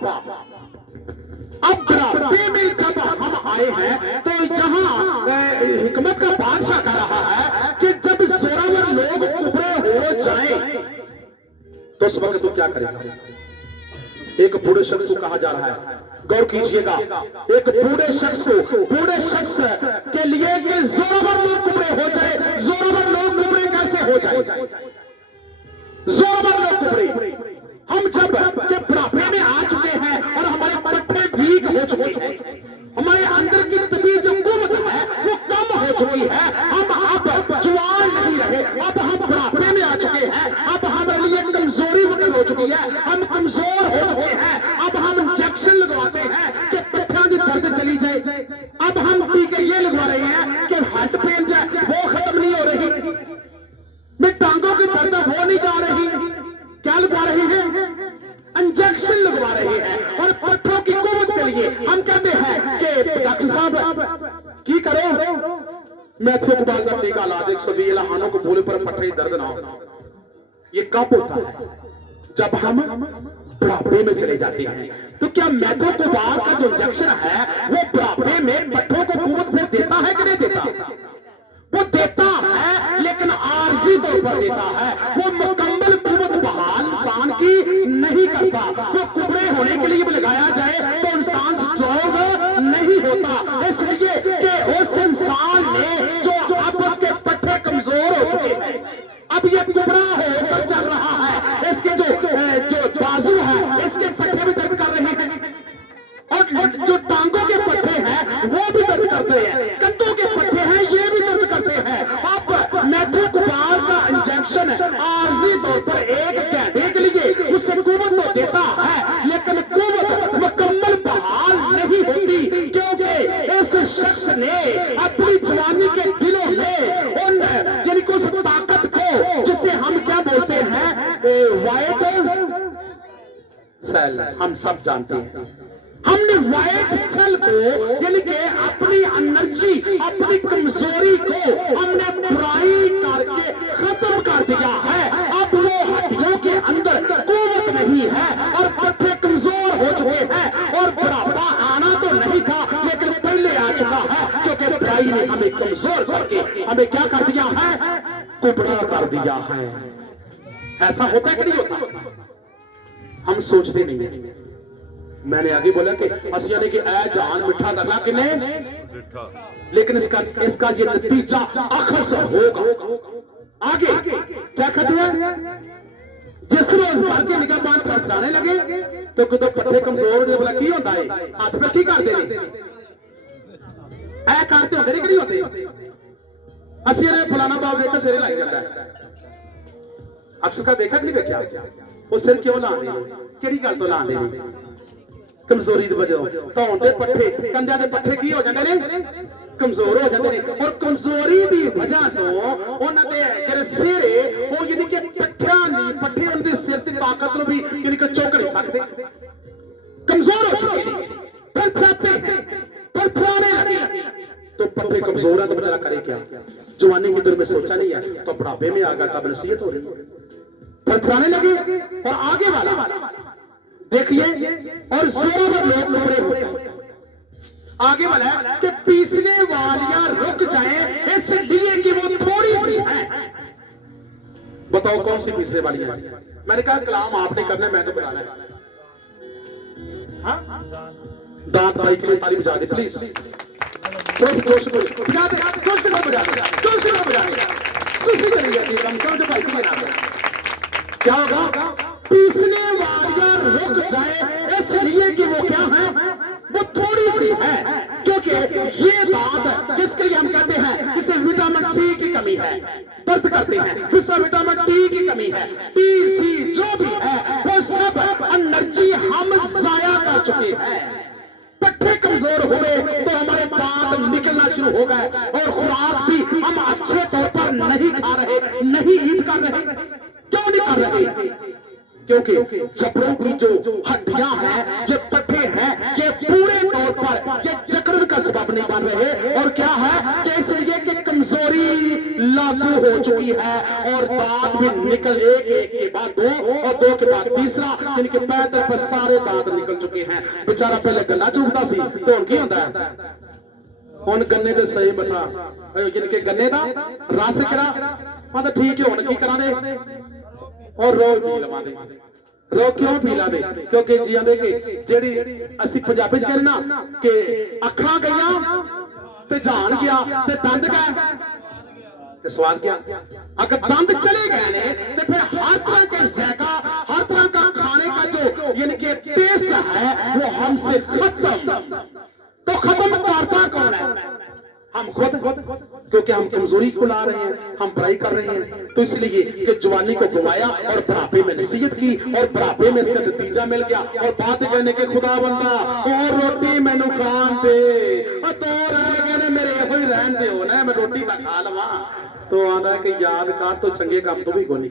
अब बुढ़ापे में जब हम आए हैं तो यहाँ हिकमत का बादशाह कह रहा है कि जब जोरावर लोग कुबड़े हो जाएं तो उस वक्त तो क्या करेगा। एक बूढ़े शख्स को कहा जा रहा है, गौर कीजिएगा, एक बूढ़े शख्स के लिए कि जोरावर लोग कुबड़े हो जाए। जोरावर लोग कुबड़े कैसे हो जाए? जोरावर लोग कुबड़े, हम जब के बुढ़ापे में आ चुके हैं और हमारे पट्टे भीग हो चुके हैं, हमारे अंदर की तबीयत जो कुव्वत है वो कम हो चुकी है, हम अब जवान नहीं रहे, अब हम बुढ़ापे में आ चुके हैं, अब हमारे लिए कमजोरी वगैरह हो चुकी है, हम कमजोर हो चुके हैं, अब हम इंजेक्शन लगवाते हैं कि पट्टियां की दर्द चली जाए, अब हम टीके ये लगवा रहे हैं कि हार्ट पेन जाए वो खत्म नहीं हो रही, मैं टांगों की दर्द वो नहीं जा रही, क्या लगवा रहे हैं? इंजेक्शन लगवा रहे हैं। और पट्टों की कुव्वत के लिए हम कहते हैं कि डॉक्टर साहब की करो, मैथ्यू कुबाल का टीका ला दे, 120 लहानों को बोले पर पट्टे दर्द ना हो। ये कब होता है? जब हम बुढ़ापे में चले जाते हैं। तो क्या मैथ्यू कुबाल का जो इंजेक्शन है वो बुढ़ापे में पट्टों को कुव्वत फिर देता है कि नहीं देता? वो देता है, लेकिन आर्जी तौर पर देता है, वो मुकम्मल कुव्वत बहाल इंसान की नहीं करता। वो कुबड़े होने के लिए भी लगाया जाए तो इंसान स्ट्रॉन्ग नहीं होता, इसलिए कि उस इंसान ने जो अब उसके पट्टे कमजोर हो चुके हैं, अब ये कुबड़ा होकर चल रहा है, इसके जो बाजू है इसके पट्टे भी दर्द कर रहे हैं, और जो टांगों के पट्टे हैं वो भी दर्द करते हैं, कंधों के पट्टे हैं ये भी दर्द करते हैं। अब मैथ्यू कुबाल का इंजेक्शन आर्जी तौर पर एक घंटे के लिए उससे कुव्वत तो देता है, लेकिन कुव्वत मुकम्मल बहाल नहीं होती, क्योंकि इस शख्स ने अपनी जवानी के दिलों में उन यानी कि उस ताकत को जिसे हम क्या बोलते हैं वाइट सेल, हम सब जानते हैं, हमने व्हाइट सेल को यानी कि अपनी एनर्जी, अपनी कमजोरी को हमने बुराई करके खत्म कर दिया है। अब वो हड्डियों के अंदर कुव्वत नहीं है और पट्टे कमजोर हो चुके हैं, और बुढ़ापा आना तो नहीं था लेकिन पहले आ चुका है, क्योंकि बुराई ने हमें कमजोर करके हमें क्या कर दिया है? कुबड़ा कर दिया है। ऐसा होता है कि नहीं होता? हम सोचते नहीं है। मैंने आगे बोला कि असलिया ने कि ऐ जान मिठा दला कि नहीं, लेकिन इसका ये नतीजा आखिर से होगा। आगे क्या कहते हैं? जिस रोज भर के निगहबान थरथराने लगे तो कदों पट्टे कमजोर हो, बोला की होता है? हाथ पर की करते ऐ करते होते कि नहीं होते? असलिया ने फलाना बाब देखकर सिरे लाई जाता है, अक्सर का देखा कि नहीं देखा? वो सिर क्यों लाते हैं? किहड़ी गल तो लाते हैं? कमजोरी की वजह धौन के पट्टे, कंधों के पट्टे की हो जाते हैं? कमजोर हो जाते हैं, और कमजोरी की वजह तो उन्होंने जेडे सिर है वो यानी कि पट्टियां नहीं, पट्टे उनके सिर की ताकत को भी यानी कि चुक नहीं सकते, कमजोर हो चुके हैं, फिर फैलते हैं, फिर फैलाने लगे, तो पट्टे कमजोर है तो बेचारा करे क्या? जवानी की दौर में सोचा नहीं है, तो बुढ़ापे में आ गया तब नसीहत हो रही, थरथराने लगे। और आगे वाला देखिए, और जोरावर लोग कुबड़े होते हैं। आगे वाला है कि पीसने वालियां रुक जाएं इसलिए कि वो थोड़ी सी है। बताओ कौन सी पीसने वाली है? मैंने कहा कलाम आपने करना है, मैं तो बताना है। दांत भाई के लिए ताली बजा दे प्लीज, जोश बजा दे, जोश के साथ बजा दे, जोश के साथ बजा दे, सुशी चली जाती है कम से कम भाई की बना दे। क्या होगा? पीसने वालियां रुक जाए, इसलिए कि वो क्या है, वो थोड़ी सी है। क्योंकि ये बात जिसके लिए हम कहते हैं इसे विटामिन सी की कमी है, दर्द करते हैं, इससे विटामिन डी की कमी है, टी सी जो भी है वो सब एनर्जी हम जाया कर चुके हैं। पट्टे कमजोर हुए तो हमारे दांत निकलना शुरू हो गए, और खुराक भी हम अच्छे तौर पर नहीं खा रहे, नहीं ईट कर रहे। क्यों नहीं कर रहे? क्योंकि जबड़ों की जो हड्डियां हैं, ये पट्टे हैं, ये पूरे तौर पर ये जकड़न का सबब नहीं बन रहे। और क्या है कि इसलिए कि कमजोरी लागू हो चुकी है, और दांत भी निकल, एक के बाद दो और दो के बाद तीसरा, जिनके पैर पर सारे दांत निकल चुके हैं। बेचारा पहले गला चुभता सी तो उनकी होता है हुण गन्ने दे सही बसा, जिनके गन्ने का रस किड़ा मतलब ठीक है, हुण की करा दे और रो पी लवा दे। रो क्यों पी ला दे? क्योंकि जी आंदे कि जेड़ी असि पंजाबी च कहने ना कि अखां गईयां ते जान गया ते दंद गए ते स्वाद गया। अगर दंद चले गए ने तो फिर हर तरह के जायका, हर तरह का खाने का जो यानी कि टेस्ट है वो हमसे खत्म। तो खत्म करता कौन है? हम खुद, क्योंकि हम कमजोरी को ला रहे हैं, हम बुराई कर रहे हैं। तो इसलिए कि जवानी को गवाया और बुढ़ापे में नसीहत की, और बुढ़ापे में इसका नतीजा मिल गया। और बात कहने के खुदा बंदा और रोटी मैनू खान दे, तो रह गए मेरे ही रहन दे हो ना, मैं रोटी का खा लवा। तो आंदा कि याद कर तो चंगे काम तो भी कोई नहीं।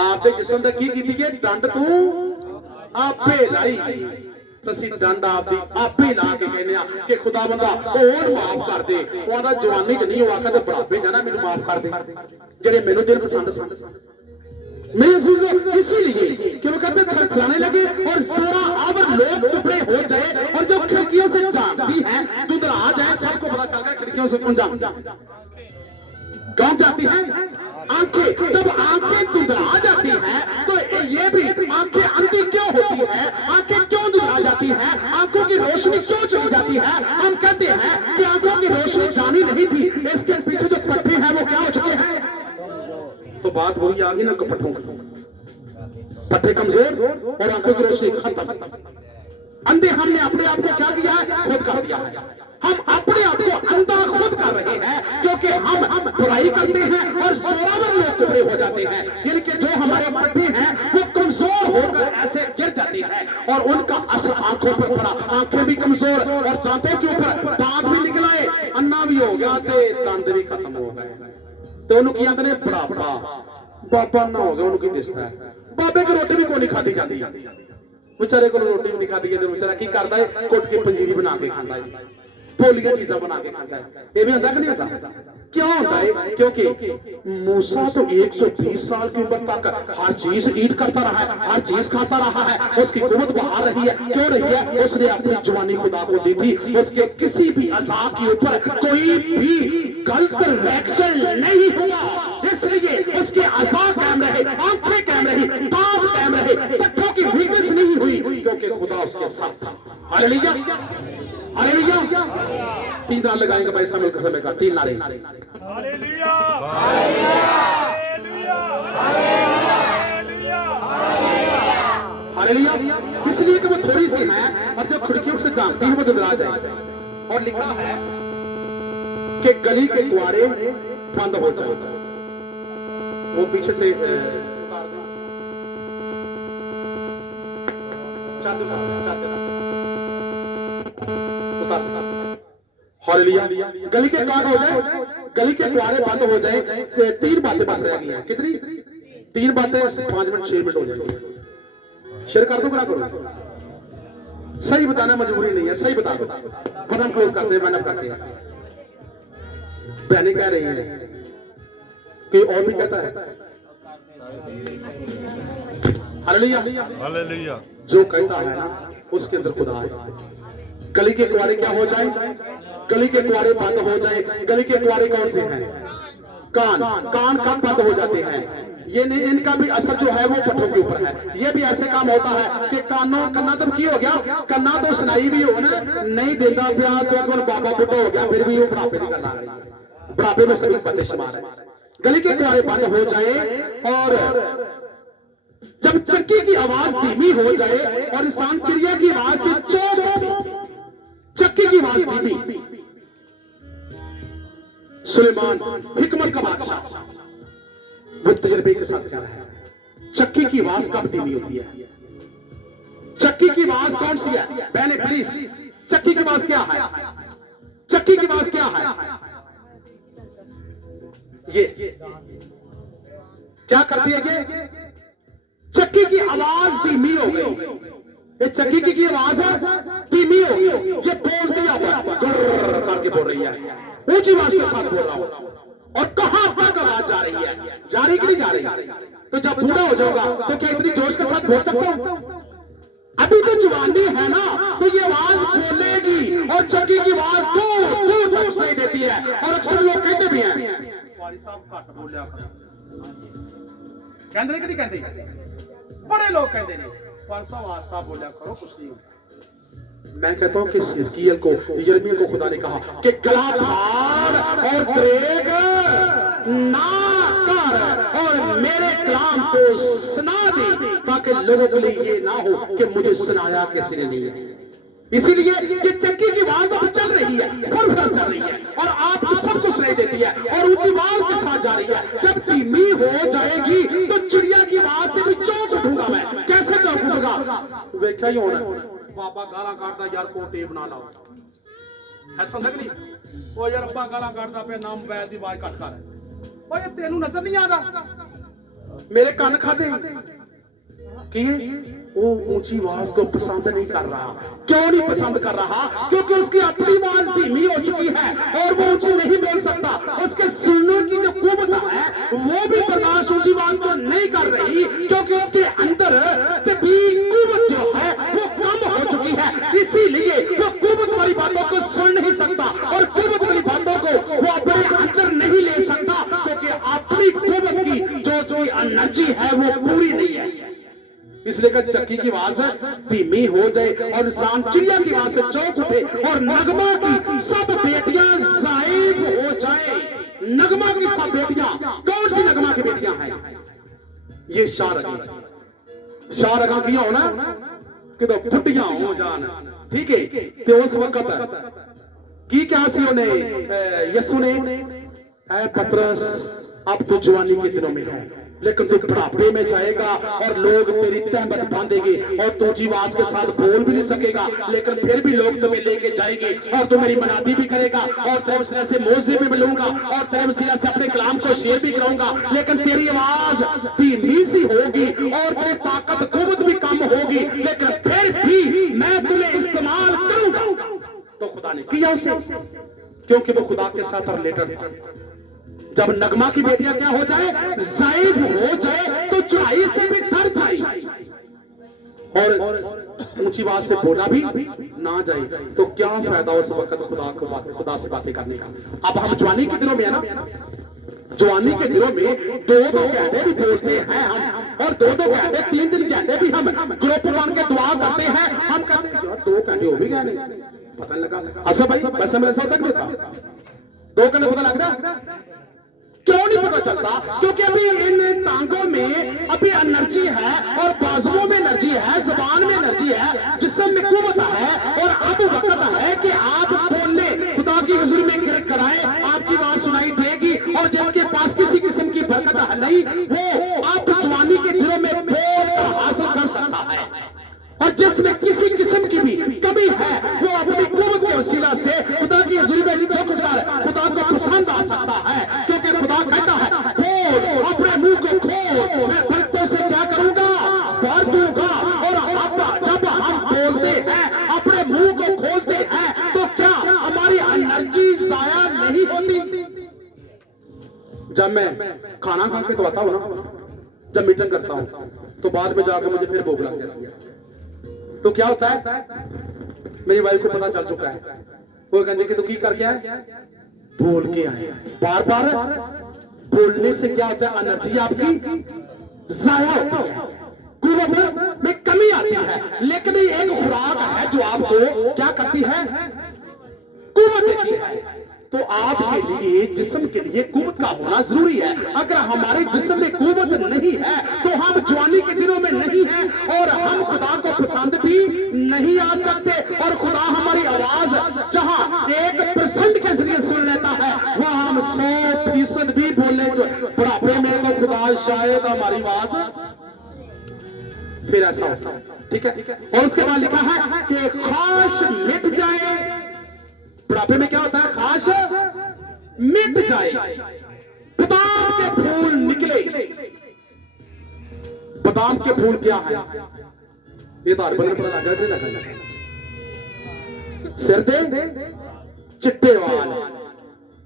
आपके जिस्म दा की कीती है डंड तू आपे लाई, तसी डंड आपदी आपे ला के कहने कि खुदा बंदा और माफ कर दे। वो आंदा जवानी च नहीं, वो आखा तो बुढ़ापे जाना मैनू माफ कर दे, जेड़े मैनू दिल पसंद सन। मेरे अजीजों, इसीलिए कि वो कहते खिलाने लगे और 16 आवर लोग टुकड़े हो जाए, और जो खिड़कियों से झांकती है धुंधला जाए, सबको पता चल गया खिड़कियों से कौन कौन जाती है आंखें। जब आंखें धुंधला जाती हैं तो ये भी आंखें अंधी क्यों होती है, आंखें क्यों धुंधला जाती हैं, आंखों की रोशनी क्यों चली जाती है? हम कहते हैं कि आंखों की रोशनी जानी नहीं थी, इसके पीछे जो पट्टे हैं वो क्या हो चुके हैं। तो बात वही आ गई ना, पट्टों की, पट्टे कमजोर और आंखों की रोशनी खत्म। अंधे हमने अपने आप को क्या किया है? खुद कर दिया है। हम अपने आप को अंधा खुद कर रहे हैं, क्योंकि हम बुराई करते हैं और जोरावर लोग टुकड़े हो जाते हैं। यानी कि जो हमारे पट्टे हैं वो कमजोर होकर ऐसे गिर जाती है, और उनका असर आंखों पर पड़ा। आंखें भी कमजोर और दांतों के ऊपर दांत भी निकल आए, अन्ना भी हो गया, दंद भी खत्म हो गए। तो उन्होंने क्या कहते हैं? बुढ़ापा बाबा ना हो गया। उन्होंने दिसता है बाबे की रोटी भी कोई नहीं खाती जाती, बेचारे को रोटी भी नहीं खाती जाती। बेचारा की करता है? कुट के पंजीरी बना के खाता है, पोलिया चीजा बना के खाता है। ये भी होता कि नहीं होता? क्यों होता है? क्योंकि मूसा तो 120 साल की उम्र तक हर चीज ईट करता रहा है, हर चीज खाता रहा है, उसकी कुव्वत बाहर रही है। क्यों रही है? उसने अपनी जवानी खुदा को दी थी। उसके किसी भी अज़ा के ऊपर कोई भी गलत रिएक्शन नहीं हुआ, इसलिए उसके अज़ा कायम रहे, आंखें कायम रही, दांत कायम रहे, पट्टों की वीकनेस नहीं हुई, क्योंकि खुदा उसके साथ था। Hallelujah, hallelujah. 3 नारे लगाएंगे भाई समय के समय का, 3 नारे। Hallelujah, hallelujah, hallelujah, hallelujah. इसलिए कि वो थोड़ी सी है और जो खिड़कियों से जानती है वो धुंधला जाए। और लिखा है कि गली के द्वारे बंद हो जाए। वो पीछे से हालेलुया। गली के द्वार हो जाए, गली के द्वारे बंद हो जाए। 3 बातें बस रह गई हैं। कितनी? 3 बातें 5 मिनट 6 मिनट हो जाएंगी। शेयर कर दो, करा करो। सही बताना मजबूरी नहीं है, सही बता दो, फिर हम क्लोज करते हैं। मैंने करके बहनें कह रही हैं, कोई और भी कहता है हालेलुया, हालेलुया। जो कहता है ना उसके अंदर खुदा है। गली के द्वारे क्या हो जाए? गली के द्वारे बंद हो जाए। गली के द्वारे कौन से हैं? कान। कान कब बंद हो जाते हैं? ये नहीं, इनका भी असर जो है वो पट्टों के ऊपर है। ये भी ऐसे काम होता है कि कन्ना तो की हो गया, कन्ना तो सुनाई भी हो ना, नहीं देता प्यार तो बाबा बुढ़ा हो गया, फिर भी वो बुढ़ापे की गल आ रही, बुढ़ापे में सभी बंदे शुमार है। गली के द्वारे बंद हो जाए और जब चक्की की आवाज धीमी हो जाए और इंसान चिड़िया की आवाज से चौंक उठे, चक्की की आवाज धीमी। सुलेमान हिकमत का बादशाह वो तजर्बे के साथ कह रहा है, चक्की की आवाज कब धीमी होती है? चक्की की आवाज कौन सी है? बहने प्लीज, चक्की की आवाज क्या है? चक्की की आवाज क्या है? ये क्या करती है? ये चक्की की आवाज धीमी हो गई। ये चक्की की आवाज है, धीमी हो गई। ये बोलती है, करके बोल रही है, ऊंची आवाज के साथ बोल रहा हूं। और कहां तक आवाज जा रही है? जा रही कि नहीं जा रही? तो जब बूढ़ा हो जाऊंगा तो क्या इतनी जोश के साथ बोल सकता हूं? अभी तो जवानी है ना, तो ये आवाज बोलेगी और चक्की की आवाज दूर दूर तक सुनाई देती है। और अक्सर लोग कहते भी हैं, घट बोलिया कहते नहीं, कहते बड़े लोग कहते नहीं, परसों वास्ता बोलिया करो, कुछ नहीं होता। मैं कहता हूं कि हिजकिय्याह को, यिर्मयाह को खुदा ने कहा कि गला फाड़ और देख ना कर और मेरे कलाम को सुना दे, ताकि लोगों के लिए ये ना हो कि मुझे सुनाया किसी ने नहीं है। इसीलिए ये चक्की की आवाज अब चल रही है, फुर चल रही है और आपको सब कुछ सुनाई देती है और ऊंची आवाज के साथ जा रही है। जब धीमी हो जाएगी तो चिड़िया की आवाज से भी चौंक उठूंगा। मैं कैसे चौंक उठूंगा? देखा ही होना, बाबा गाला काटता यार कोटे बना लाओ, ऐसा लग नहीं वो यार अब्बा गाला काटता पे नाम बैल दी आवाज कट कर ओए तेनू नजर नहीं आता? मेरे कान खाते कि वो ऊंची आवाज को पसंद नहीं कर रहा। क्यों नहीं पसंद कर रहा? क्योंकि उसकी अपनी आवाज धीमी हो चुकी है और वो ऊंची नहीं बोल सकता। उसके सुनने की जो कुवत है वो भी बर्दाश्त ऊंची आवाज को नहीं कर रही, क्योंकि उसके अंदर भी कुवत जो है वो कम हो चुकी है। इसीलिए वो कुवत वाली बातों को सुन नहीं सकता और कुवत वाली बातों को वो अपने अंदर नहीं ले सकता, क्योंकि अपनी कुवत की जो उसकी एनर्जी है वो पूरी नहीं है। इसलिए कि चक्की की आवाज धीमी हो जाए और इंसान चिड़िया की आवाज से चौंक उठे और नगमा की सब बेटियां गायब हो जाए। नगमा की सब बेटियां, कौन सी नगमा की बेटियां हैं? ये शारगा की हो ना कि तो फुटियां हो जान, ठीक है? तो उस वक्त की क्या सी उन्हें यसु ने, ऐ पतरस अब तो जवानी के दिनों में है, लेकिन तू बुढ़ापे में जाएगा और लोग तेरी तहमत बांधेंगे और तू ऊंची आवाज के साथ बोल भी नहीं सकेगा, लेकिन फिर भी लोग तुम्हें लेके जाएंगे और तू मेरी मनादी भी करेगा और तेरे वसीला से मौजे भी मिलूंगा और तेरे वसीला से अपने कलाम को शेयर भी कराऊंगा। लेकिन तेरी आवाज धीमी सी होगी और तेरी ताकत कुव्वत भी कम होगी, लेकिन फिर भी मैं तुम्हें इस्तेमाल करूंगा। तो खुदा ने किया उसे, क्योंकि वो खुदा के साथ रिलेटेड था। जब नगमा की बेटियां क्या हो जाए, जायब हो जाए, तो चढ़ाई से भी डर जाए और ऊंची आवाज से बोला भी ना जाए, तो क्या फायदा उस वक्त खुदा से बातें करने का। अब हम जवानी के दिनों में है ना, जवानी के दिनों में दो घंटे भी बोलते हैं हम, और दो घंटे 3 घंटे भी हम ग्रुप बन के दुआ करते हैं। हम कहते हैं यार 2 घंटे हो भी गए, पता नहीं लगा। अच्छा भाई वैसे मेरे साथ तक नहीं था, 2 घंटे पता लग रहा। क्यों नहीं पता चलता? क्योंकि अभी इन टांगों में अभी एनर्जी है और बाजुओं में एनर्जी है, जुबान में एनर्जी है, जिस्म में कुव्वत है। और अब वक्त है कि आप बोलने, खुदा की हुजूर में गिड़गिड़ाएं, आपकी बात सुनाई देगी। और जिसके पास किसी किस्म की बरकत नहीं, वो आप जवानी के दिनों में बोल हासिल कर सकता है। और जिसमें किसी किस्म की भी कमी है, वो अपनी कुव्वत के वसीला से खुदा की हुजूर में झुककर खुदा को पसंद आ सकता है। क्योंकि खुदा कहता है बोल, अपने मुंह को खोल, मैं बरकतों से क्या करूंगा, भर दूंगा। और अब जब हम बोलते हैं, अपने मुंह को खोलते हैं, तो क्या हमारी एनर्जी जाया नहीं होती? जब मैं खाना खा के तो आता हूं ना, जब मीटिंग करता हूं, तो बाद में जाकर मुझे फिर भूख लग जाती है। तो क्या होता है, मेरी वाइफ को पता चल चुका है, वो कहते कि तू की करके आए, बोल के आए। बार बार बोलने से क्या होता है, एनर्जी आपकी जाया होती है, कुव्वत में कमी आती है। लेकिन एक खुराक है जो आपको क्या करती है, कुव्वत देती है। तो आपके लिए जिस्म के लिए कुव्वत का होना जरूरी है। अगर हमारे जिस्म में कुव्वत नहीं है तो हम जवानी के दिनों में नहीं है और हम खुदा को पसंद भी नहीं आ सकते। और खुदा हमारी आवाज जहां 1% के जरिए सुन लेता है वहां हम 100% भी बोले जो बुढ़ापे में तो खुदा शायद हमारी आवाज फिर ऐसा होता है। ठीक है। और उसके बाद लिखा है कि ख्वाहिश मिट जाए। बुढ़ापे में क्या होता है? ख्वाहिश मिट जाए, बादाम के फूल निकले। बादाम के फूल क्या है? ये तो बदल पता लगा सिर ते चिट्टे वाल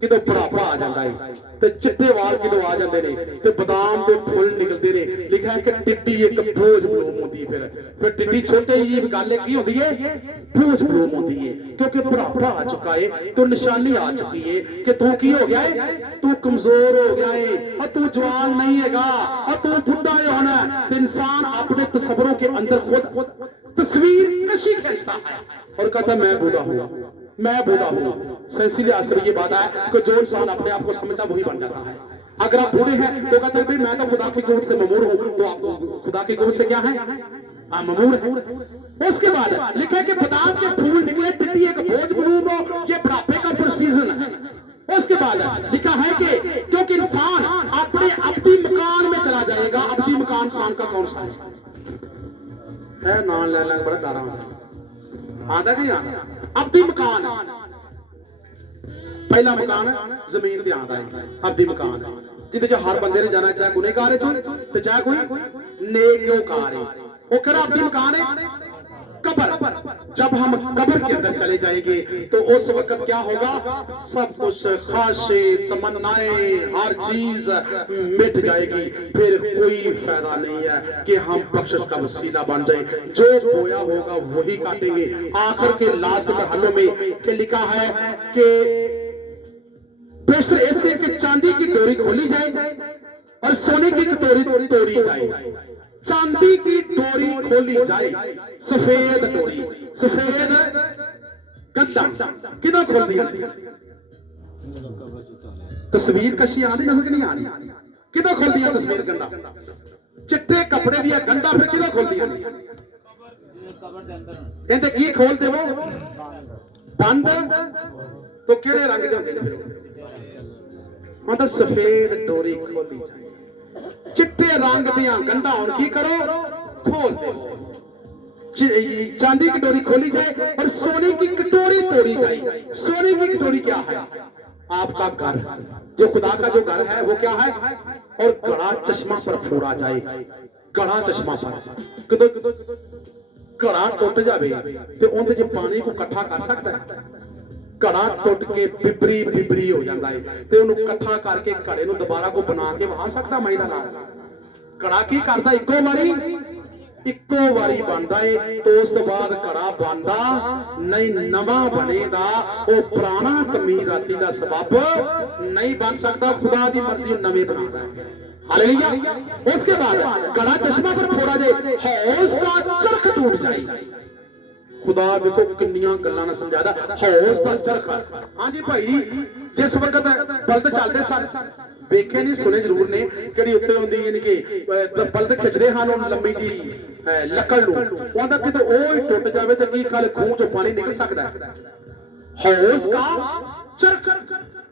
कितों बुढ़ापा आ जाता है ते चिट्टे वाल कितों आ जाते ने ते बादाम के फुल निकलते ने। लिखा है कि टिड्डी एक बोझ बलूम होती है। फिर टिड्डी छोटे जी गल की होती है, बोझ बलूम होती है, क्योंकि बुढ़ापा आ चुका है तो निशानी आ चुकी है कि तू की हो गया है, तू कमजोर हो गया है और तू जवान नहीं हैगा और तू बुढ़ा होना है। इंसान अपने तस्वरों के अंदर खुद तस्वीर कशी खींचता है और कहता मैं बूढ़ा हूं, मैं बूढ़ा हूं। सैंसी लिहाज से ये बात है कि जो इंसान अपने आप को समझता वही बन जाता है। अगर आप बूढ़े हैं तो कहते हैं भाई मैं तो खुदा की कुव्वत से ममूर हूं, तो आप खुदा की कुव्वत से क्या है? आप ममूर है। उसके बाद लिखा है कि बादाम के फूल निकले, टिड्डी एक बोझ बलूम हो। ये बुढ़ापे का प्रोसीजन है। उसके बाद लिखा है कि क्योंकि इंसान अपने अब्दी मकान में चला जाएगा। अब्दी मकान इंसान का कौन सा है? नाम ले लग बड़ा डरा आता कि आता? अब्दी मकान पहला मकान जमीन ते आता है। अब्दी मकान जिहदे हर बंदे ने जाना, चाहे गुनहगार है चाहे कोई नेककार है। वो केड़ा अब्दी मकान है? कब्र। जब हम कब्र के अंदर चले जाएंगे तो उस वक्त क्या होगा? सब कुछ ख्वाहिशें, तमन्नाएं, हर चीज मिट जाएगी। फिर कोई फायदा नहीं है कि हम बख्शिश का वसीला बन जाए। जो बोया होगा वही काटेंगे। आखिर के लास्ट मरहलों में के लिखा है कि बेशतर ऐसे कि चांदी की डोरी खोली जाए और सोने की डोरी तोड़ी जाए। चांदी की डोरी खोली जाए, सफेद डोरी, सफेद गद्दा किधर खोल दिया? तस्वीर कशी आती नजर नहीं आ रही? किधर खोल दिया तस्वीर? गंदा चिट्टे कपड़े दिया गंदा फिर किधर खोल दिया? कहते की खोल दे वो बंद तो केड़े रंग दे होंगे? मतलब सफेद डोरी खोली जाए, चिट्टे रंग दिया गंढा हुण की करो? खोल दो। चांदी की डोरी खोली जाए और सोने की कटोरी तोड़ी जाए। सोने की कटोरी क्या है? आपका घर, जो खुदा का जो घर है वो क्या है? और गड़ा चश्मा पर फोड़ा जाए। गड़ा चश्मा पर घड़ा टुट जाए तो उनके च पानी को इकट्ठा कर सकता है? घड़ा टुट के बिबरी बिबरी हो जाता है तो उन्हें इकट्ठा करके घड़े को दोबारा को बना के वहा सकता? मई का नाम घड़ा की करता इको वारी बनता है तो उस तो बाद घड़ा बनता नहीं, नवा बनेगा। वो पुराना तमीर राती का सबब नहीं बन सकता। खुदा की मर्जी नवे बनाता है। हालेलुया। उसके बाद घड़ा चश्मा पर फोड़ा जाए, हौस का चरख टूट जाए। खुदा देखो किन्नियां गल्लां ने समझादा, हौस का चरख। हाँ जी भाई, जिस वक्त बल्द चलते सन वेखे नहीं सुने जरूर ने कि उत्ते होंदी यानी कि बल्द खिंचते हैं लंबी जी लकड़ नूं कि ही टुट जाए तो की खल खूह चो पानी निकल सकता है? हौस का चरख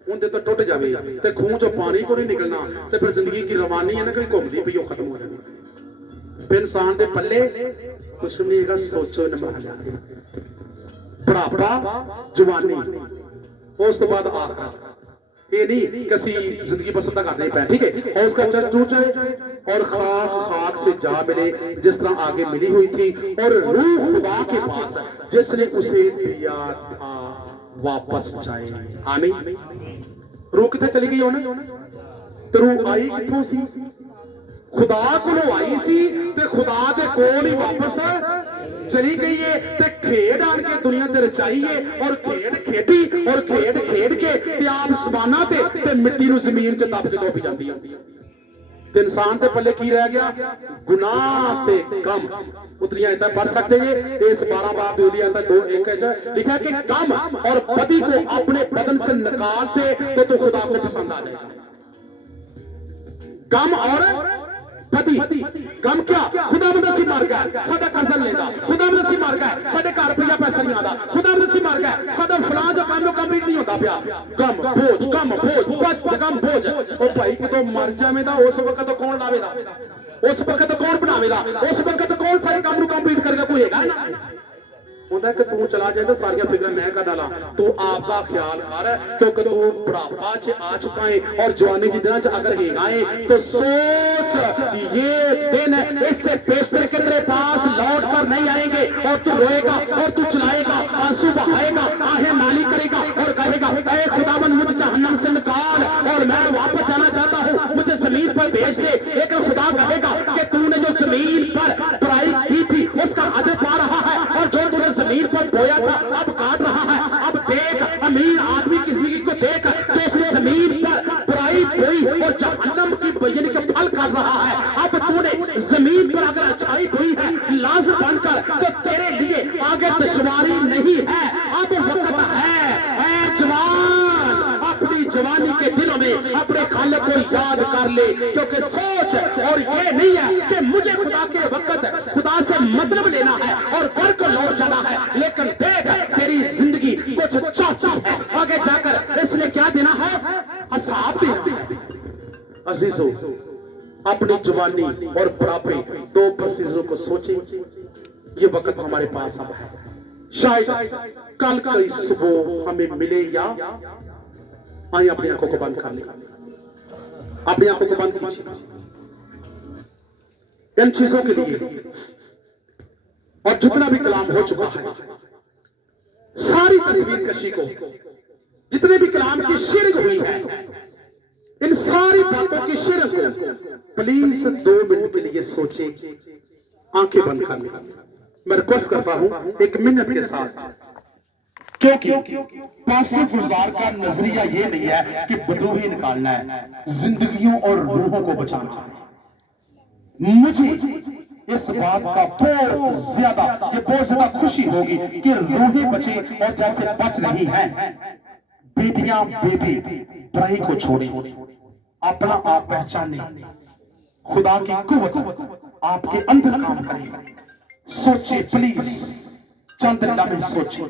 उनके तो टुट जाए तो खूह चो पानी को नहीं निकलना तो फिर जिंदगी की रवानी है ना कहीं घूमती पई खत्म हो जाती। फिर इंसान के पल्ले कुछ नहीं है। सोचो न बुढ़ापा, जवानी, उस तो बाद आखिरत। ये नहीं कसी जिंदगी पसंद करने पे। ठीक है। और उसका चर टूट जाए और खाक खाक से जा मिले जिस तरह आगे मिली हुई थी और रूह खुदा के पास जिसने उसे दिया था वापस जाए। आमीन। रूह कितने चली गई होने तो रूह आई कितों सी? खुदा को आई सी ते खुदा के कोल ही वापस चली गई है। ते खेड आन के दुनिया ते रचाई है और खेड खेडी और खेड खेड के ते आप आसमानां ते मिट्टी नूं जमीन च दब के तोपी जाती है। ਤੇ ਇਨਸਾਨ ਦੇ ਪੱਲੇ ਕੀ ਰਹਿ ਗਿਆ? गुनाह ते कम। उतनी आयत पढ़ सकते हैं इस 12 बाब की आयत 2:1 लिखा कि कम और बदी को अपने बदन से निकालते तो खुदा को पसंद आ जाएगा। कम और बदी। कम क्या? खुदा मदसी मार गया साडा कर्जा लेंदा, खुदा मदसी मार गया साडे घर रुपया पैसा नहीं आता, खुदा मदसी मार गया साडा फलां जो काम कंप्लीट नहीं होता पिया। कम बोझ, कम बोझ, कम बोझ। ओ भाई कितों मर जावेगा उस वक्त तो कौन लावेगा? उस वक्त कौन बनावेगा? उस वक्त कौन सारे काम को कंप्लीट करेगा? कोई हैगा ना? होता कि तू चला जाए तो सारिया फिक्र मैं कर डाला। तू आपका ख्याल कर क्योंकि तू बुढ़ापा च आ चुका है और जवानी के दिनों च अगर है आए तो सोच ये दिन इससे बेशतर के तेरे पास लौट कर नहीं आएंगे और तू रोएगा और तू चलाएगा, आंसू बहाएगा, आहें नाली करेगा और कहेगा ऐ खुदावन मुझे जहन्नम से निकाल और मैं वापस जाना चाहता हूँ, मुझे जमीन पर भेज दे। लेकिन खुदा कहेगा कि तूने जो जमीन पर बुराई की थी उसका अजर पा रहा है और जो तूने जमीन पर बोया था अब काट रहा है। अब देख अमीर आदमी किसी को देख तो इसने जमीन पर बुराई बोई और जहन्नम की यानी कि फल कर रहा है। अब तूने जमीन पर अगर अच्छाई बोई है लाज बनकर तो तेरे लिए आगे दुश्वारी नहीं है। अब वक्त है ऐ जवान अपनी जवानी के दिनों में अपने खाले को याद कर ले, क्योंकि सोच और ये नहीं है कि मुझे खुदा के वक्त खुदा से मतलब लेना है और घर को लौट जाना है। लेकिन देख तेरी जिंदगी कुछ चाहती है आगे जाकर, इसलिए क्या देना है? हिसाब देना है। अजीजों अपनी जवानी और बुढ़ापे दो चीजों को सोचें। ये वक्त हमारे पास अब है, शायद कल की सुबह हमें मिले या आइए अपनी आंखों को बंद कर ले, अपनी आंखों को बंद कीजिए इन चीजों के लिए। और जितना भी कलाम हो चुका है सारी तस्वीर कशी को जितने भी कलाम की शेयरिंग हुई है इन सारी बातों की शेयरिंग को प्लीज 2 मिनट के लिए सोचे, आंखें बंद कर ले। मैं रिक्वेस्ट करता हूं 1 मिनट के साथ, क्योंकि पासे गुजार का नजरिया ये नहीं है कि बदरूही निकालना है, जिंदगियों और रूहों को बचाना है। मुझे इस बात का बहुत ज्यादा खुशी होगी कि रूहें बचे और जैसे बच रही हैं। बेटियां बेटी बुराई को छोड़े, अपना आप पहचाने, खुदा की कुव्वत आपके अंदर काम करे। सोचे प्लीज, चंद लम्हे सोचे।